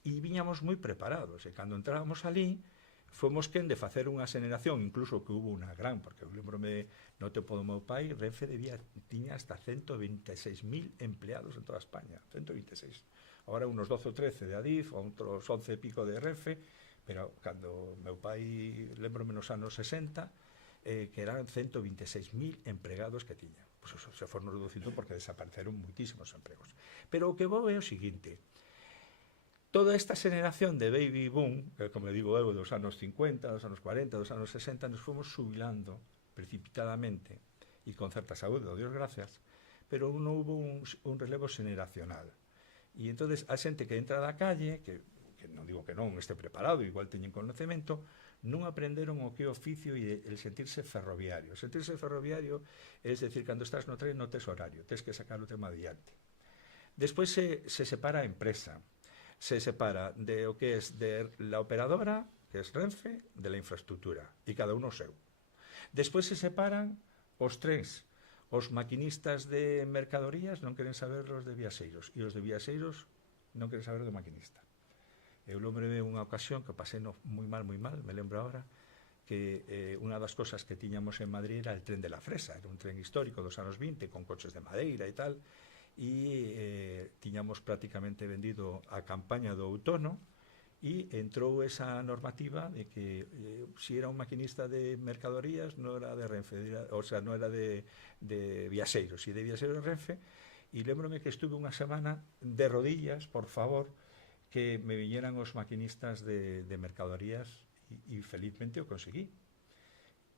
e viñamos moi preparados, e cando entrábamos ali, fomos quen de facer unha xeneración, incluso que hubo unha gran, porque eu lembrome no tempo do meu pai, Renfe tiña hasta 126.000 empleados en toda España, 126. Agora unos 12 ou 13 de Adif, outros 11 e pico de Renfe, pero cando meu pai, lembrome nos anos 60, que eran 126.000 empregados que tiña. Pois eso, se foron reducindo porque desapareceron moitísimos empregos. Pero o que vou é o seguinte: toda esta xeneración de baby boom, que como digo eu, dos anos 50, dos anos 40, dos anos 60, nos fomos xubilando precipitadamente e con certa saúde, Dios gracias, pero non hubo un relevo xeneracional. E entonces a xente que entra da calle, que non digo que non este preparado, igual teñen conocemento, non aprenderon o que é oficio e el sentirse ferroviario. O sentirse ferroviario é decir, cando estás no tren non tes horario, tes que sacar o tema adiante. Despois se separa a empresa, se separa de o que é de la operadora, que é Renfe, de la infraestructura, e cada uno o seu. Despois se separan os trens. Os maquinistas de mercadorías non queren saber os de viaxeiros, e os de viaxeiros non queren saber do maquinista. Eu lembrei unha ocasión que pasei moi mal, me lembro agora, que unha das cosas que tiñamos en Madrid era el tren de la Fresa, era un tren histórico dos anos 20, con coches de madeira e tal, e tiñamos prácticamente vendido a campaña do outono, e entrou esa normativa de que si era un maquinista de mercadorías non era de Renfe, o sea, non era de viaxeiros, e de viaxeiros Renfe, e lembrome que estuve unha semana de rodillas, por favor, que me viñeran os maquinistas de mercadorías, e felizmente o conseguí,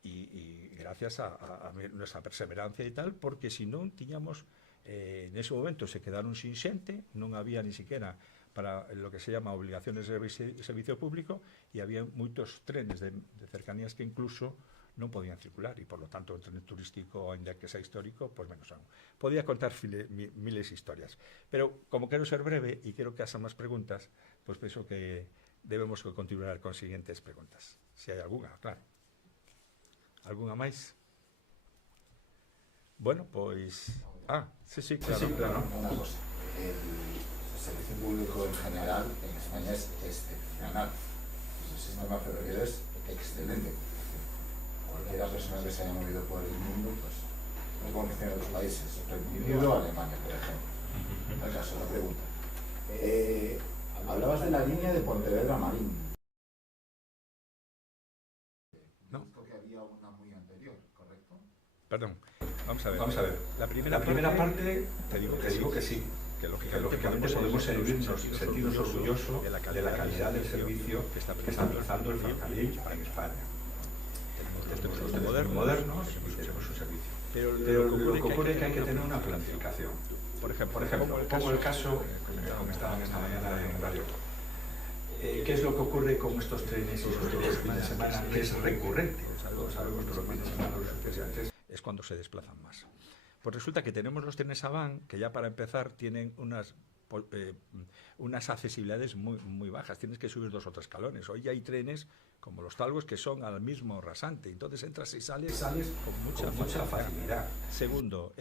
e gracias a nosa perseverancia e tal, porque se non tiñamos, nese momento se quedaron sin xente, non había ni siquiera para lo que se llama obligaciones de servicio público, e había moitos trenes de cercanías que incluso non podían circular, e por lo tanto o tren turístico, ainda que sea histórico, pues menos aún. Podía contar miles de historias, pero como quero ser breve e quero que hagan máis preguntas, pues penso que debemos continuar con siguientes preguntas, se hai algunha, claro. Algunha máis? Bueno, pois... sí, claro. Una cosa, el servicio público en general en España es excepcional. El sistema ferroviario es excelente. Cualquiera persona que se haya movido por el mundo, pues, no conoce en otros países, Reino Unido o Alemania, por ejemplo. En el caso, la pregunta. Hablabas de la línea de Pontevedra a Marín. No. Porque había una muy anterior, ¿correcto? Perdón, vamos a ver. La primera parte, te digo que sí, que lógicamente podemos sentirnos orgullosos de la calidad del servicio que está prestando el ferrocarril en España. Tenemos los modernos y tenemos su servicio. Pero lo que ocurre es que hay que tener una planificación. Por ejemplo, como el caso que comentaban esta mañana en radio. ¿Qué es lo que ocurre con estos trenes y esos fines de semana? Que es recurrente. Sabemos que los fines de semana es cuando se desplazan más. Pues resulta que tenemos los trenes Avant, que ya para empezar tienen unas accesibilidades muy bajas. Tienes que subir 2 o 3 escalones. Hoy hay trenes como los talgos que son al mismo rasante. Entonces entras y sales con mucha facilidad. Segundo,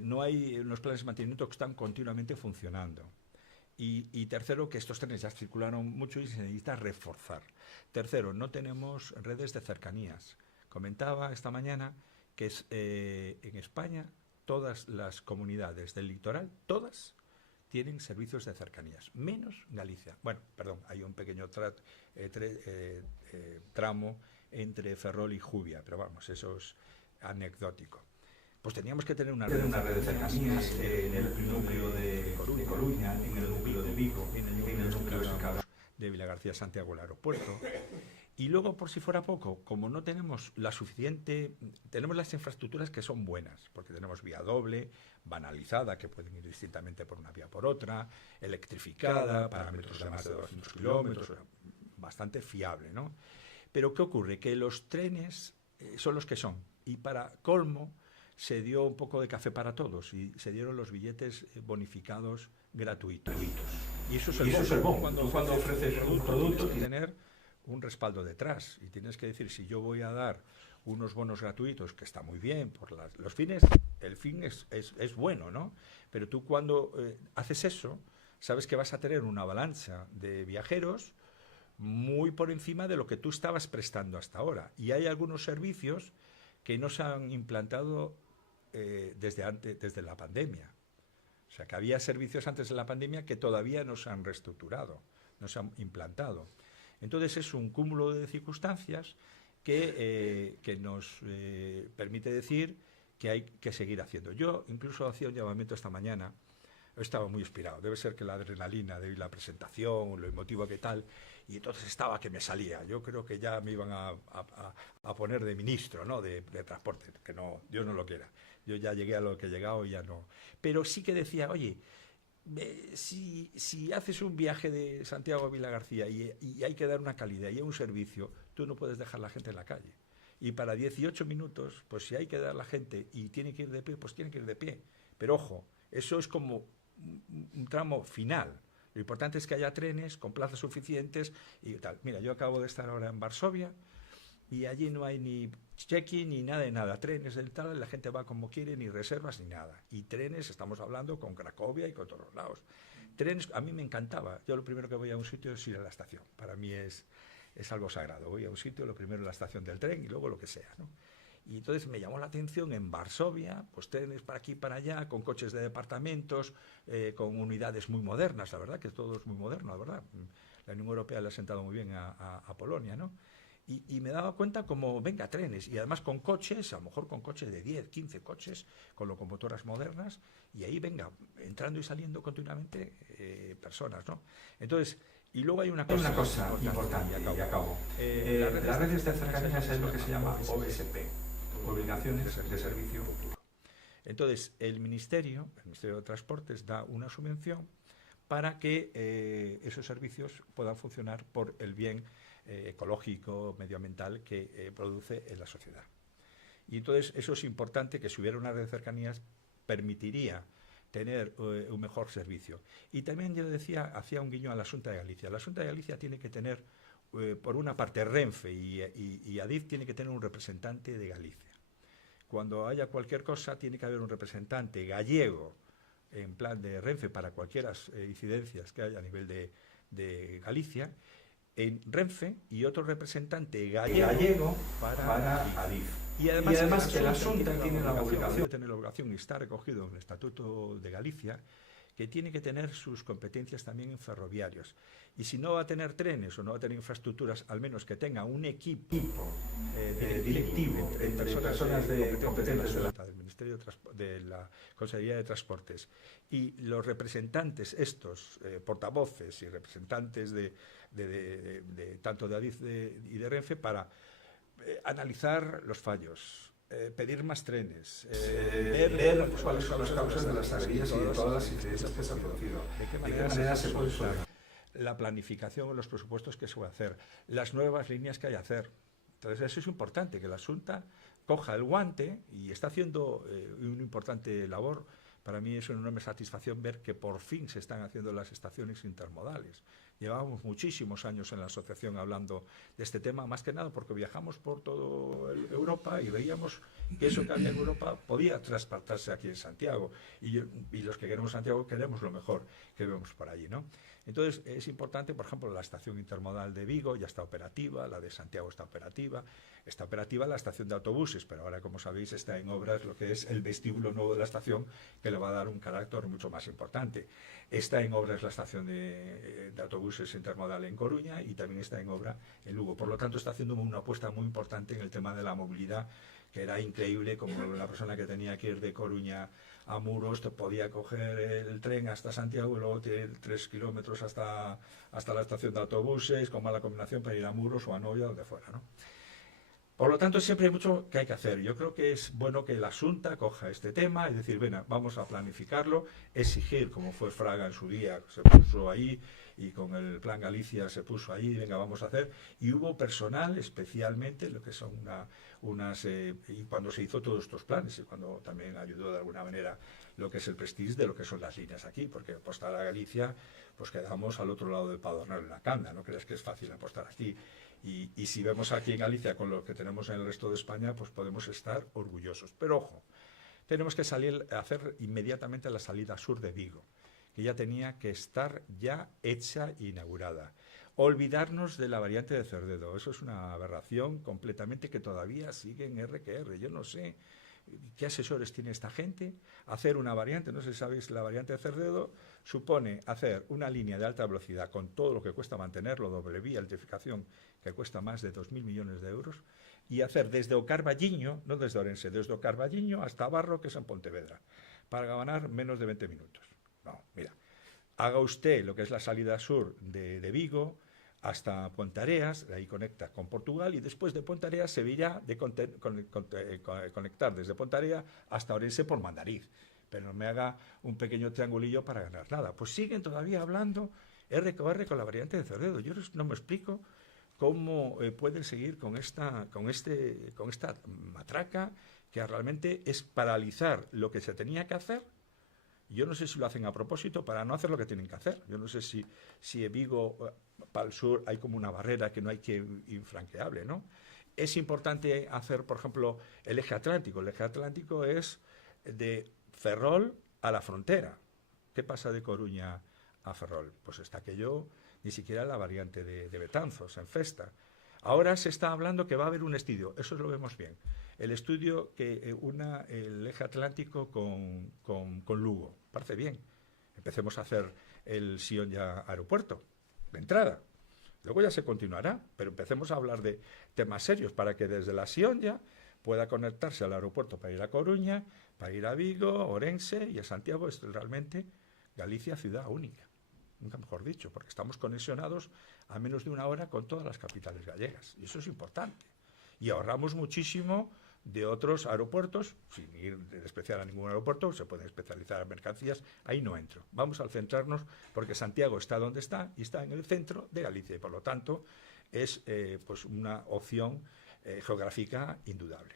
no hay unos planes de mantenimiento que están continuamente funcionando. Y tercero, que estos trenes ya circularon mucho y se necesita reforzar. Tercero, no tenemos redes de cercanías. Comentaba esta mañana que en España todas las comunidades del litoral, todas, tienen servicios de cercanías, menos Galicia. Bueno, perdón, hay un pequeño tramo entre Ferrol y Jubia, pero vamos, eso es anecdótico. Pues teníamos que tener una red de cercanías en el núcleo de Coruña, en el núcleo de Vigo, en el núcleo de Vilagarcía Santiago, el aeropuerto. Y luego, por si fuera poco, como no tenemos tenemos las infraestructuras que son buenas, porque tenemos vía doble, banalizada, que pueden ir distintamente por una vía por otra, electrificada, parámetros de más de 200 kilómetros, bastante fiable, ¿no? Pero ¿qué ocurre? Que los trenes son los que son, y para colmo se dio un poco de café para todos, y se dieron los billetes bonificados gratuitos. Y eso es el boom. Cuando ofreces un producto, tener un respaldo detrás y tienes que decir, si yo voy a dar unos bonos gratuitos, que está muy bien, por los fines, el fin es bueno, ¿no? Pero tú cuando haces eso, sabes que vas a tener una avalancha de viajeros muy por encima de lo que tú estabas prestando hasta ahora. Y hay algunos servicios que no se han implantado desde la pandemia. O sea, que había servicios antes de la pandemia que todavía no se han reestructurado, no se han implantado. Entonces es un cúmulo de circunstancias que nos permite decir que hay que seguir haciendo. Yo incluso hacía un llamamiento esta mañana, estaba muy inspirado, debe ser que la adrenalina de la presentación, lo emotivo que tal, y entonces estaba que me salía. Yo creo que ya me iban a poner de ministro, ¿no?, de transporte, que no, Dios no lo quiera. Yo ya llegué a lo que he llegado y ya no. Pero sí que decía, oye, si haces un viaje de Santiago a Vilagarcía y hay que dar una calidad y hay un servicio, tú no puedes dejar a la gente en la calle. Y para 18 minutos, pues si hay que dar a la gente y tiene que ir de pie, pues tiene que ir de pie. Pero ojo, eso es como un tramo final. Lo importante es que haya trenes con plazas suficientes y tal. Mira, yo acabo de estar ahora en Varsovia y allí no hay ni check-in ni nada de nada. Trenes del tal, la gente va como quiere, ni reservas ni nada. Y trenes, estamos hablando con Cracovia y con todos los lados. Trenes, a mí me encantaba. Yo lo primero que voy a un sitio es ir a la estación. Para mí es algo sagrado. Voy a un sitio, lo primero la estación del tren y luego lo que sea, ¿no? Y entonces me llamó la atención en Varsovia, pues trenes para aquí y para allá, con coches de departamentos, con unidades muy modernas, la verdad que todo es muy moderno, la verdad. La Unión Europea le ha sentado muy bien a Polonia, ¿no? Y me daba cuenta como, venga, trenes, y además con coches, a lo mejor con coches de 10, 15 coches, con locomotoras modernas, y ahí, venga, entrando y saliendo continuamente personas, ¿no? Entonces, y luego hay una cosa importante, y acabo. Las redes de cercanías es lo que se llama OSP, Obligaciones de Servicio Público. Entonces, el Ministerio de Transportes da una subvención para que esos servicios puedan funcionar por el bien ecológico, medioambiental que produce en la sociedad. Y entonces eso es importante, que si hubiera una red de cercanías permitiría tener un mejor servicio. Y también yo decía, hacía un guiño a la Xunta de Galicia. La Xunta de Galicia tiene que tener, por una parte, Renfe y Adif tiene que tener un representante de Galicia. Cuando haya cualquier cosa, tiene que haber un representante gallego en plan de Renfe para cualquier incidencias que haya a nivel de Galicia, en Renfe, y otro representante gallego para Adif. Y además que la Xunta tiene la obligación, y está recogido en el Estatuto de Galicia, que tiene que tener sus competencias también en ferroviarios. Y si no va a tener trenes o no va a tener infraestructuras, al menos que tenga un equipo directivo entre personas de competencias del Ministerio de la Consejería de Transportes y los representantes estos, portavoces y representantes de tanto de Adif y de Renfe, para analizar los fallos, pedir más trenes, ver cuáles son las causas de las averías y de todas las incidencias que se han producido, de qué manera se puede solucionar, la planificación, los presupuestos que se va a hacer, las nuevas líneas que hay a hacer. Entonces eso es importante, que la Xunta coja el guante, y está haciendo una importante labor. Para mí es una enorme satisfacción ver que por fin se están haciendo las estaciones intermodales. Llevábamos muchísimos años en la asociación hablando de este tema, más que nada porque viajamos por toda Europa y veíamos que eso que había en Europa podía transportarse aquí en Santiago. Y los que queremos Santiago queremos lo mejor que vemos por allí, ¿no? Entonces es importante, por ejemplo, la estación intermodal de Vigo ya está operativa, la de Santiago está operativa la estación de autobuses, pero ahora, como sabéis, está en obras lo que es el vestíbulo nuevo de la estación, que le va a dar un carácter mucho más importante. Está en obras la estación de autobuses intermodal en Coruña y también está en obra en Lugo. Por lo tanto, está haciendo una apuesta muy importante en el tema de la movilidad, que era increíble, como la persona que tenía que ir de Coruña a Muros podía coger el tren hasta Santiago y luego tiene 3 kilómetros hasta la estación de autobuses, con mala combinación para ir a Muros o a Noia, donde fuera, ¿no? Por lo tanto, siempre hay mucho que hay que hacer. Yo creo que es bueno que la Xunta coja este tema y decir, bueno, vamos a planificarlo, exigir, como fue Fraga en su día, se puso ahí, y con el Plan Galicia se puso ahí, venga, vamos a hacer. Y hubo personal, especialmente, lo que son y cuando se hizo todos estos planes, y cuando también ayudó de alguna manera lo que es el prestige de lo que son las líneas aquí, porque apostar a Galicia, pues quedamos al otro lado del Padornal, en la Canda, no crees que es fácil apostar aquí. Y si vemos aquí en Galicia con lo que tenemos en el resto de España, pues podemos estar orgullosos. Pero ojo, tenemos que hacer inmediatamente la salida sur de Vigo, que ya tenía que estar ya hecha e inaugurada. Olvidarnos de la variante de Cerdedo, eso es una aberración completamente que todavía sigue en RQR. Yo no sé qué asesores tiene esta gente. Hacer una variante, no sé si sabéis, la variante de Cerdedo supone hacer una línea de alta velocidad con todo lo que cuesta mantenerlo, doble vía, electrificación, que cuesta más de 2.000 millones de euros, y hacer desde Ocarballiño, no desde Orense, desde Ocarballiño hasta Barro, que es en Pontevedra, para ganar menos de 20 minutos. No, mira, haga usted lo que es la salida sur de Vigo hasta Pontareas, de ahí conecta con Portugal, y después de Pontareas Sevilla de conectar desde Pontareas hasta Orense por Mandariz. Pero no me haga un pequeño triangulillo para ganar nada. Pues siguen todavía hablando RQR con la variante de Cerdedo. Yo no me explico cómo pueden seguir con esta matraca que realmente es paralizar lo que se tenía que hacer. Yo no sé si lo hacen a propósito para no hacer lo que tienen que hacer. Yo no sé si en Vigo, para el sur, hay como una barrera que no hay que infranqueable, ¿no? Es importante hacer, por ejemplo, el eje atlántico. El eje atlántico es de Ferrol a la frontera. ¿Qué pasa de Coruña a Ferrol? Pues está que ni siquiera la variante de Betanzos, en Festa. Ahora se está hablando que va a haber un estudio, eso lo vemos bien. El estudio que una el eje atlántico con Lugo. Parece bien. Empecemos a hacer el Sion-ya aeropuerto, de entrada. Luego ya se continuará, pero empecemos a hablar de temas serios para que desde la Sion-ya pueda conectarse al aeropuerto para ir a Coruña, para ir a Vigo, Orense y a Santiago. Es realmente Galicia ciudad única, nunca mejor dicho, porque estamos conexionados a menos de una hora con todas las capitales gallegas, y eso es importante. Y ahorramos muchísimo de otros aeropuertos, sin ir de despreciar a ningún aeropuerto, se pueden especializar en mercancías, ahí no entro. Vamos a centrarnos, porque Santiago está donde está, y está en el centro de Galicia, y por lo tanto es pues una opción geográfica indudable.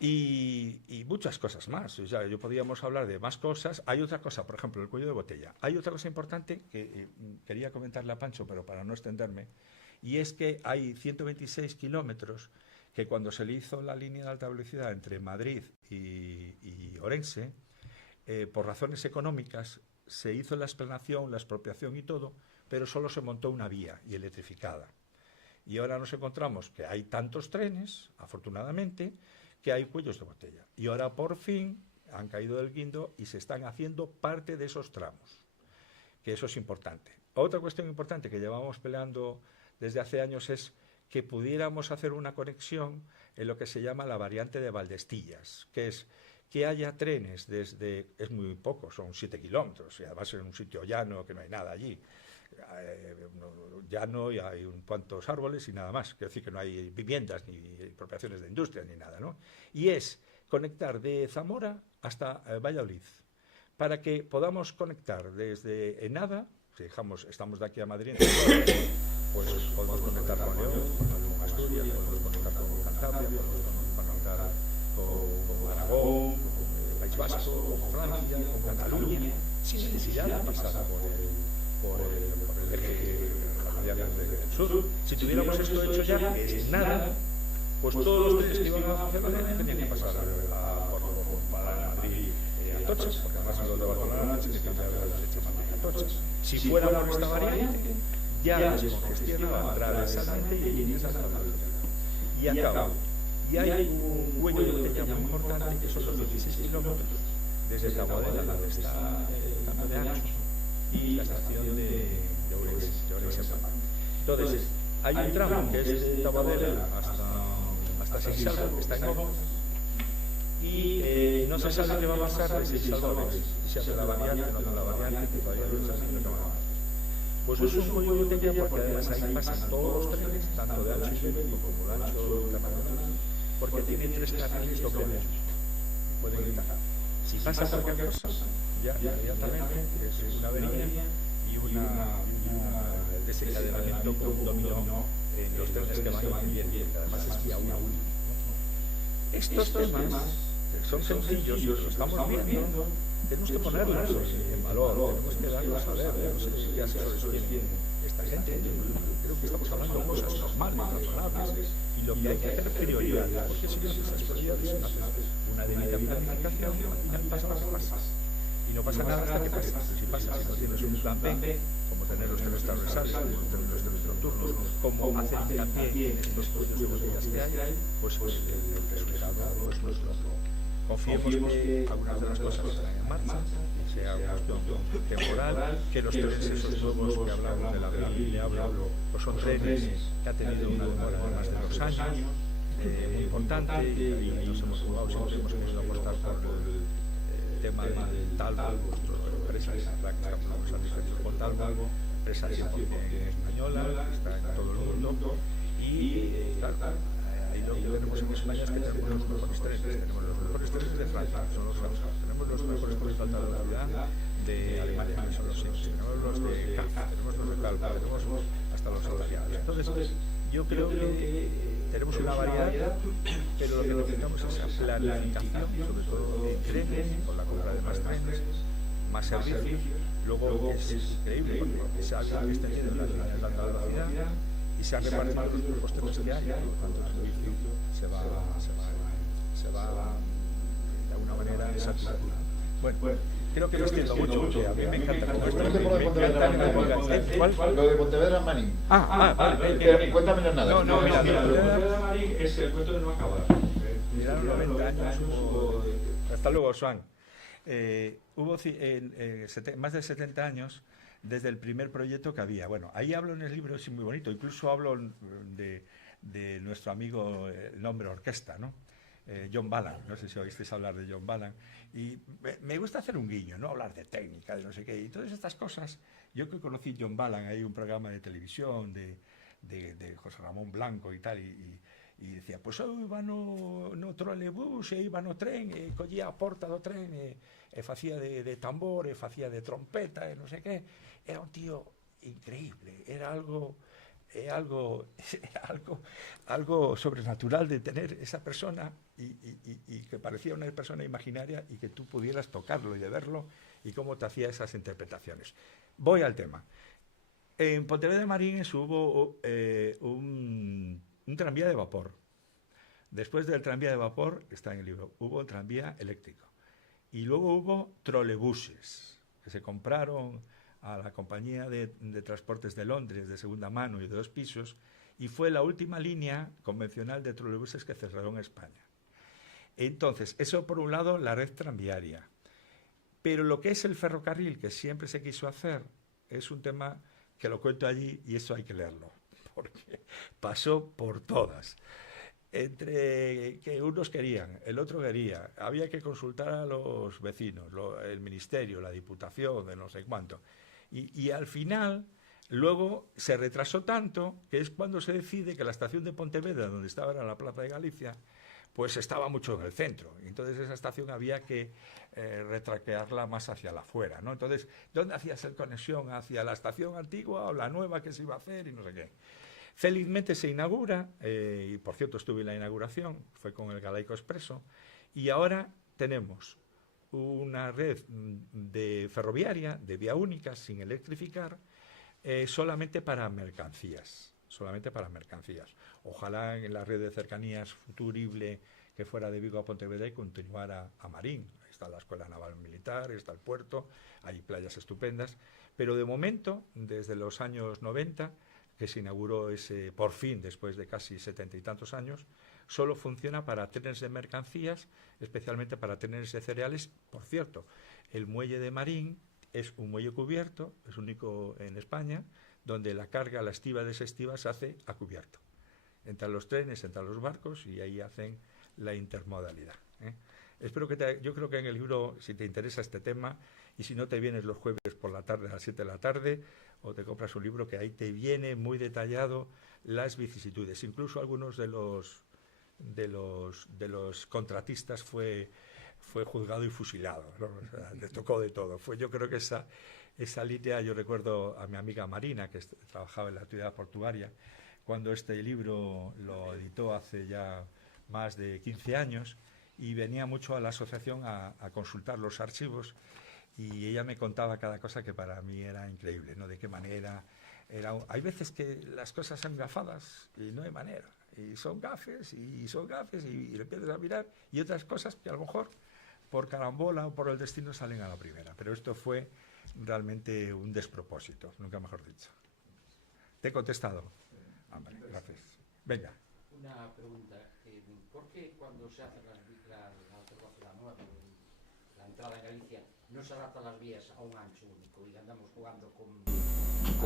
Y muchas cosas más. O sea, podríamos hablar de más cosas. Hay otra cosa, por ejemplo, el cuello de botella. Hay otra cosa importante que quería comentarle a Pancho, pero para no extenderme, y es que hay 126 kilómetros que cuando se le hizo la línea de alta velocidad entre Madrid y Orense, por razones económicas, se hizo la explanación, la expropiación y todo, pero solo se montó una vía y electrificada. Y ahora nos encontramos que hay tantos trenes, afortunadamente, que hay cuellos de botella. Y ahora por fin han caído del guindo y se están haciendo parte de esos tramos, que eso es importante. Otra cuestión importante que llevamos peleando desde hace años es que pudiéramos hacer una conexión en lo que se llama la variante de Valdestillas, que es que haya trenes desde, es muy poco, son 7 kilómetros, y además en un sitio llano que no hay nada allí, llano y hay un cuantos árboles y nada más, quiero decir que no hay viviendas ni expropiaciones de industrias ni nada, ¿no? Y es conectar de Zamora hasta Valladolid, para que podamos conectar desde Enada, si dejamos, estamos de aquí a Madrid, pues podemos conectar con León, con Asturias, podemos conectar con Cantabria, podemos conectar con Aragón, con el País Vasco, con Francia, con Cataluña, sin necesidad de pasar por el eje del sur. Si tuviéramos esto hecho ya, que es nada, pues todos los trenes que iban a Barcelona tenían que pasar para Madrid a Atocha, porque además los de Barcelona tienen que cambiar la leche a Atocha. Si fuera por esta variante, ya descongestiona Andrade, Salante y líneas hasta la velocidad. Y acaba. Y hay un cuello de botella muy importante, que son los 16 kilómetros desde Taboadela, donde está Campo de Ancho, y la estación de Ourense. Entonces, hay un tramo que es de Taboadela hasta Seixalbo, que está en Ojo, y no se sabe qué va a pasar de Seixalbo a Orense. Si hace la variante, no hace la variante, todavía no se sabe qué va a pasar. Pues es un cuello de botella porque además ahí pasan todos los trenes, tanto de ancho ibérico como de ancho internacional, porque tiene 3 carriles doble ancho. Pueden evitar. Si pasa cualquier cosa, ya inmediatamente es una avería y una desencadenamiento con un dominó en los trenes que van bien, que además es vía única. Estos temas son sencillos, los estamos viendo, tenemos que ponerlos en valor, tenemos que darlos a ver, no sé qué asesores tienen esta gente, creo que estamos hablando de cosas normales, razonables, y lo que hay que hacer es prioridad, porque si no haces esas prioridades, si no haces una debida planificación, al final pasa lo que pasa. Y no pasa nada hasta que pasa. Si pasa, si no tienes un plan B, como tener los tres transversales, como tener los tres nocturnos, como hacer hincapié en estos puntos de botellas que hay, pues el resultado es nuestro. Confiemos que algunas de las cosas están en marcha, que sea una cuestión temporal, que los trenes esos nuevos que hablamos de la le hablo, pues son trenes que ha tenido una demora de más de 2 años, muy importante, y nos hemos jugado, siempre hemos querido apostar por el tema del Talgo, empresa que estamos satisfechos con Talgo, empresa 100% española, que está en todo el mundo, y claro, ahí lo que tenemos en España es que tenemos los mejores trenes, tenemos los mejores trenes de Francia, son los franceses, tenemos los mejores trenes de alta velocidad de Alemania, que son los Siemens, tenemos los de CAF, tenemos los de Talgo, tenemos hasta los salariados. Entonces, yo creo que tenemos una variedad, pero lo que necesitamos es esa planificación, sobre todo de trenes, con la compra de más trenes, más servicios. Luego es increíble porque se ha extendido la línea de alta velocidad y se han repartido los grupos trenes que hay, por lo tanto el servicio se va de alguna manera saturando. Bueno, creo que lo extiendo mucho, porque a mí me encanta como esto. Lo de Pontevedra Marín. Vale. Cuéntame nada. No, mira, Pontevedra Marín es el cuento de no acabar. Miraron 90 años, hasta luego, Swan. Hubo más de 70 años desde el primer proyecto que había. Bueno, ahí hablo en el libro, es muy bonito, incluso hablo de nuestro amigo, el nombre orquesta, ¿no? John Ballan, no sé si oísteis hablar de John Ballan, y me gusta hacer un guiño, no hablar de técnica, de no sé qué, y todas estas cosas. Yo que conocí John Ballan, hay un programa de televisión de José Ramón Blanco y tal, y decía, pues hoy van no trolebús, iban no tren, collía a porta do tren, facía de tambor, facía de trompeta, no sé qué. Era un tío increíble, era algo sobrenatural de tener esa persona y que parecía una persona imaginaria y que tú pudieras tocarlo y de verlo y cómo te hacía esas interpretaciones. Voy al tema. En Pontevedra Marín hubo un tranvía de vapor. Después del tranvía de vapor, está en el libro, hubo un tranvía eléctrico. Y luego hubo trolebuses que se compraron a la compañía de transportes de Londres de segunda mano y de 2 pisos, y fue la última línea convencional de trolebuses que cerraron en España. Entonces, eso por un lado, la red tranviaria. Pero lo que es el ferrocarril, que siempre se quiso hacer, es un tema que lo cuento allí y eso hay que leerlo, porque pasó por todas. Entre que unos querían, el otro quería, había que consultar a los vecinos, el ministerio, la diputación, de no sé cuánto. Y al final, luego se retrasó tanto que es cuando se decide que la estación de Pontevedra, donde estaba en la Plaza de Galicia, pues estaba mucho en el centro. Entonces esa estación había que retraquearla más hacia la afuera, ¿no? Entonces, ¿dónde hacías el conexión? ¿Hacia la estación antigua o la nueva que se iba a hacer y no sé qué? Felizmente se inaugura, y por cierto estuve en la inauguración, fue con el Galaico Expreso, y ahora tenemos una red de ferroviaria, de vía única, sin electrificar, solamente para mercancías. Ojalá en la red de cercanías futurible que fuera de Vigo a Pontevedra y continuara a Marín. Ahí está la Escuela Naval Militar, está el puerto, hay playas estupendas, pero de momento, desde los años 90, que se inauguró ese, por fin, después de casi 70 y tantos años, solo funciona para trenes de mercancías, especialmente para trenes de cereales. Por cierto, el muelle de Marín es un muelle cubierto, es único en España, donde la carga, la estiva, desestiva, se hace a cubierto. Entran los trenes, entran los barcos y ahí hacen la intermodalidad. Espero que yo creo que en el libro, si te interesa este tema, y si no te vienes los jueves por la tarde a las 7 de la tarde, o te compras un libro que ahí te viene muy detallado las vicisitudes. Incluso algunos de los contratistas fue juzgado y fusilado, ¿no? O sea, le tocó de todo. Yo creo que esa línea, yo recuerdo a mi amiga Marina, que trabajaba en la actividad portuaria, cuando este libro lo editó hace ya más de 15 años, y venía mucho a la asociación a consultar los archivos, y ella me contaba cada cosa que para mí era increíble, ¿no? De qué manera hay veces que las cosas son gafadas y no hay manera, y son gafes y lo empiezas a mirar, y otras cosas que a lo mejor por carambola o por el destino salen a la primera, pero esto fue realmente un despropósito, nunca mejor dicho. ¿Te he contestado? Hombre, gracias. Venga. Una pregunta, ¿por qué cuando se hace la entrada en Galicia no se adaptan las vías a un ancho único y andamos jugando con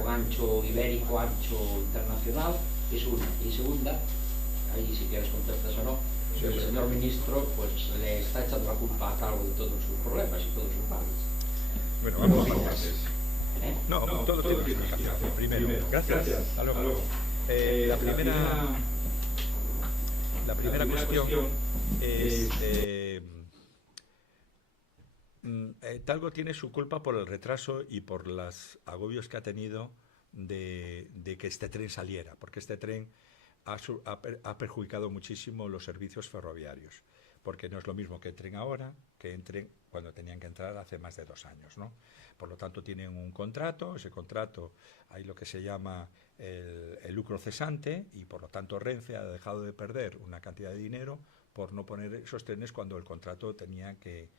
ancho ibérico, ancho internacional? Es una. Y segunda, ahí si quieres contestas o no, el señor ministro pues le está echando la culpa a cargo de todos sus problemas y todos sus males. Bueno, vamos a partes. No, todo tiene que explicación. Primero, gracias. Hasta luego. La primera cuestión es Talgo tiene su culpa por el retraso y por los agobios que ha tenido de que este tren saliera, porque este tren ha perjudicado muchísimo los servicios ferroviarios, porque no es lo mismo que entren ahora que entren cuando tenían que entrar hace más de 2 años, ¿no? Por lo tanto, tienen un contrato, ese contrato hay lo que se llama el lucro cesante, y por lo tanto Renfe ha dejado de perder una cantidad de dinero por no poner esos trenes cuando el contrato tenía que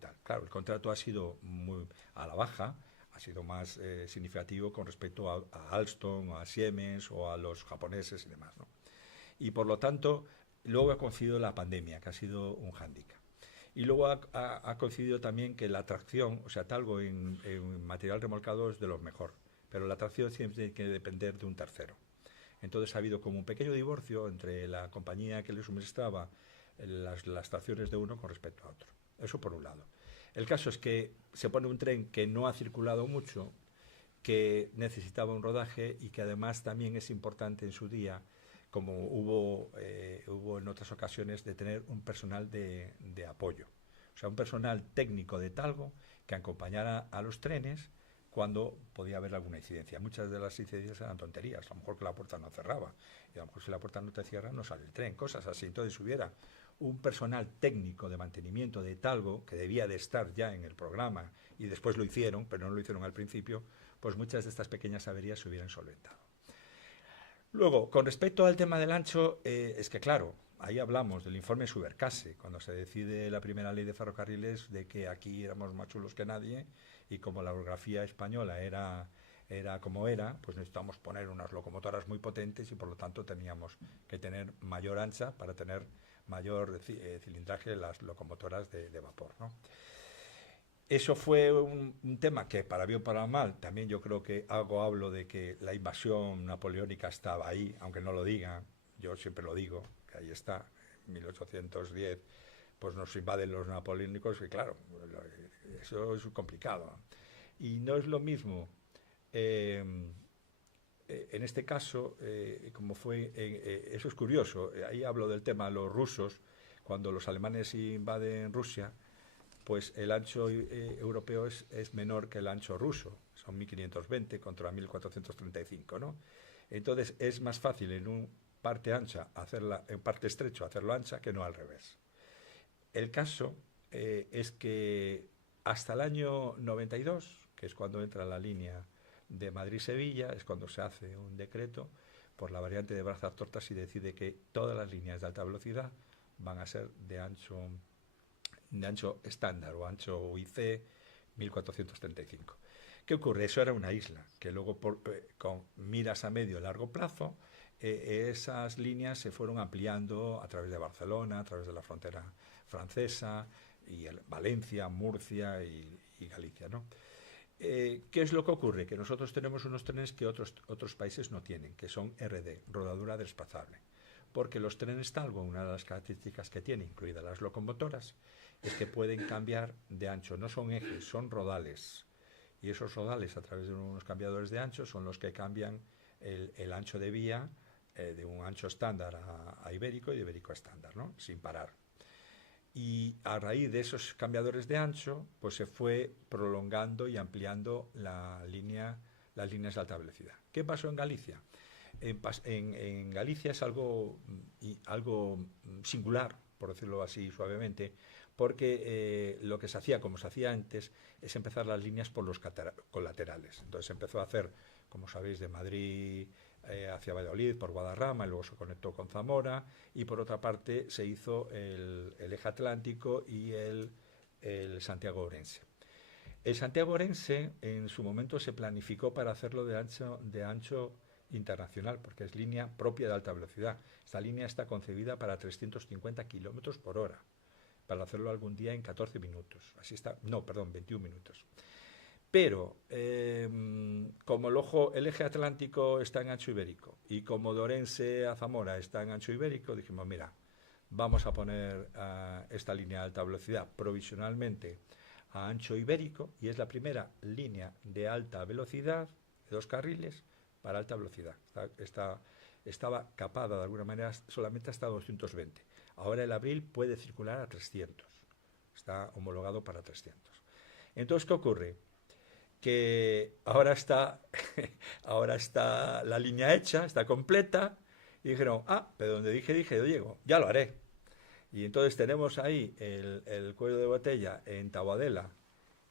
tal. Claro, el contrato ha sido muy a la baja, ha sido más significativo con respecto a Alstom, o a Siemens o a los japoneses y demás, ¿no? Y por lo tanto, luego ha coincidido la pandemia, que ha sido un hándicap. Y luego ha coincidido también que la tracción, o sea, Talgo en material remolcado es de lo mejor, pero la tracción siempre tiene que depender de un tercero. Entonces ha habido como un pequeño divorcio entre la compañía que le suministraba las tracciones de uno con respecto a otro. Eso por un lado. El caso es que se pone un tren que no ha circulado mucho, que necesitaba un rodaje y que además también es importante en su día, como hubo en otras ocasiones, de tener un personal de apoyo. O sea, un personal técnico de Talgo que acompañara a los trenes cuando podía haber alguna incidencia. Muchas de las incidencias eran tonterías, a lo mejor que la puerta no cerraba, y a lo mejor si la puerta no te cierra no sale el tren, cosas así. Entonces hubiera un personal técnico de mantenimiento de Talgo, que debía de estar ya en el programa, y después lo hicieron, pero no lo hicieron al principio, pues muchas de estas pequeñas averías se hubieran solventado. Luego, con respecto al tema del ancho, es que claro, ahí hablamos del informe Subercase, cuando se decide la primera ley de ferrocarriles, de que aquí éramos más chulos que nadie, y como la orografía española era como era, pues necesitamos poner unas locomotoras muy potentes y por lo tanto teníamos que tener mayor ancha para tener mayor cilindraje las locomotoras de vapor, ¿no? Eso fue un tema que, para bien o para mal, también yo creo que hablo de que la invasión napoleónica estaba ahí, aunque no lo digan, yo siempre lo digo, que ahí está, en 1810, pues nos invaden los napoleónicos, y claro, eso es complicado. Y no es lo mismo, en este caso, como fue, eso es curioso, ahí hablo del tema, los rusos, cuando los alemanes invaden Rusia, pues el ancho europeo es menor que el ancho ruso, son 1520 contra 1435, ¿no? Entonces es más fácil en un parte ancha en parte estrecho hacerlo ancha que no al revés. El caso es que hasta el año 92, que es cuando entra la línea de Madrid-Sevilla, es cuando se hace un decreto por la variante de Brazas-Tortas y decide que todas las líneas de alta velocidad van a ser de ancho estándar o ancho UIC 1435. ¿Qué ocurre? Eso era una isla, que luego con miras a medio y largo plazo, esas líneas se fueron ampliando a través de Barcelona, a través de la frontera francesa, y Valencia, Murcia y Galicia, ¿no? ¿Qué es lo que ocurre? Que nosotros tenemos unos trenes que otros países no tienen, que son RD, rodadura desplazable. Porque los trenes Talgo, una de las características que tiene, incluidas las locomotoras, es que pueden cambiar de ancho. No son ejes, son rodales. Y esos rodales, a través de unos cambiadores de ancho, son los que cambian el ancho de vía de un ancho estándar a ibérico y de ibérico a estándar, ¿no? Sin parar. Y a raíz de esos cambiadores de ancho, pues se fue prolongando y ampliando las líneas de alta velocidad. ¿Qué pasó en Galicia? En Galicia es algo singular, por decirlo así suavemente, porque lo que se hacía, como se hacía antes, es empezar las líneas por los colaterales. Entonces se empezó a hacer, como sabéis, de Madrid hacia Valladolid por Guadarrama, y luego se conectó con Zamora, y por otra parte se hizo el eje atlántico y el Santiago-Orense. El Santiago-Orense en su momento se planificó para hacerlo de ancho internacional, porque es línea propia de alta velocidad. Esta línea está concebida para 350 kilómetros por hora, para hacerlo algún día en 14 minutos. Así está, no, perdón, 21 minutos. Pero, como el eje atlántico está en ancho ibérico y como de Orense a Zamora está en ancho ibérico, dijimos, mira, vamos a poner esta línea de alta velocidad provisionalmente a ancho ibérico, y es la primera línea de alta velocidad, de 2 carriles, para alta velocidad. Estaba capada de alguna manera solamente hasta 220. Ahora el Abril puede circular a 300. Está homologado para 300. Entonces, ¿qué ocurre? Que ahora está la línea hecha, está completa, y dijeron, pero donde dije, yo llego, ya lo haré. Y entonces tenemos ahí el cuello de botella en Taboadela,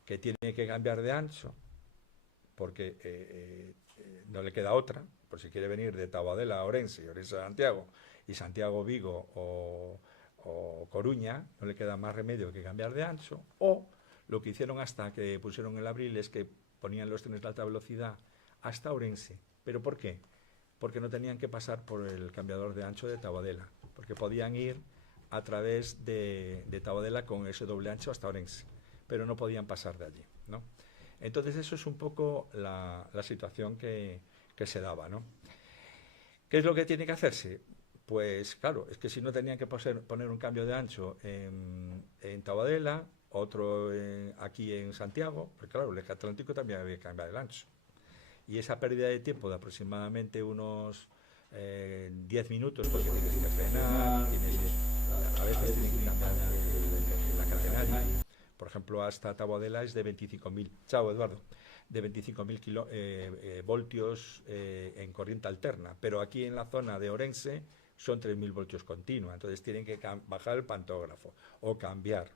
que tiene que cambiar de ancho, porque no le queda otra, por si quiere venir de Taboadela a Orense, y Orense a Santiago, y Santiago Vigo o Coruña, no le queda más remedio que cambiar de ancho. O lo que hicieron hasta que pusieron el Abril es que ponían los trenes de alta velocidad hasta Orense. ¿Pero por qué? Porque no tenían que pasar por el cambiador de ancho de Taboadela, porque podían ir a través de Taboadela con ese doble ancho hasta Orense, pero no podían pasar de allí, ¿no? Entonces eso es un poco la situación que se daba, ¿no? ¿Qué es lo que tiene que hacerse? Pues claro, es que si no tenían que poner un cambio de ancho en Taboadela, otro aquí en Santiago, porque claro, el eje atlántico también había que cambiar el ancho. Y esa pérdida de tiempo de aproximadamente unos 10 minutos, porque tienes que frenar, a veces tienes que cambiar la catenaria. Por ejemplo, hasta Taboadela es de 25.000. Chao, Eduardo. De 25.000 voltios en corriente alterna. Pero aquí en la zona de Orense son 3.000 voltios continua. Entonces tienen que bajar el pantógrafo o cambiar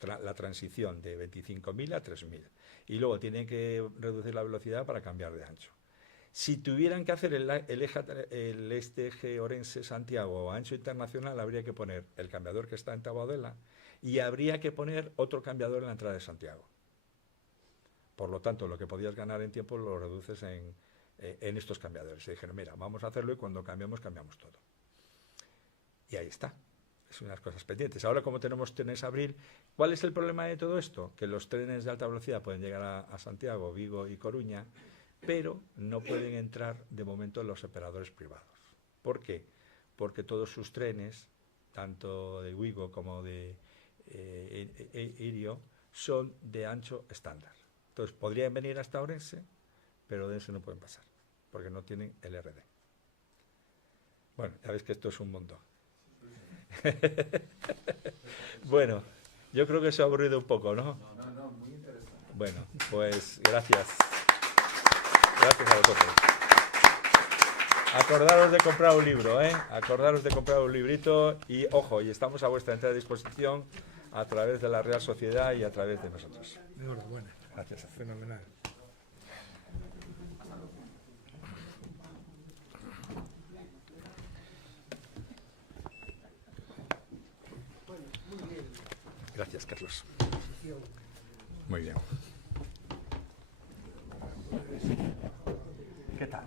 la transición de 25.000 a 3.000. Y luego tienen que reducir la velocidad para cambiar de ancho. Si tuvieran que hacer este eje Orense-Santiago a ancho internacional, habría que poner el cambiador que está en Taboadela y habría que poner otro cambiador en la entrada de Santiago. Por lo tanto, lo que podías ganar en tiempo lo reduces en estos cambiadores. Se dijeron, mira, vamos a hacerlo y cuando cambiamos todo. Y ahí está. Es unas cosas pendientes. Ahora, como tenemos trenes Abril, ¿cuál es el problema de todo esto? Que los trenes de alta velocidad pueden llegar a Santiago, Vigo y Coruña, pero no pueden entrar de momento los operadores privados. ¿Por qué? Porque todos sus trenes, tanto de Vigo como de Irio, son de ancho estándar. Entonces, podrían venir hasta Orense, pero de Orense no pueden pasar, porque no tienen el RD. Bueno, ya veis que esto es un mundo. Bueno, yo creo que se ha aburrido un poco, ¿no? No, muy interesante. Bueno, pues gracias. Gracias a vosotros. Acordaros de comprar un libro, ¿eh? Acordaros de comprar un librito y, ojo, y estamos a vuestra entera disposición a través de la Real Sociedad y a través de nosotros. Enhorabuena. Gracias. Fenomenal. Gracias, Carlos. Muy bien. ¿Qué tal?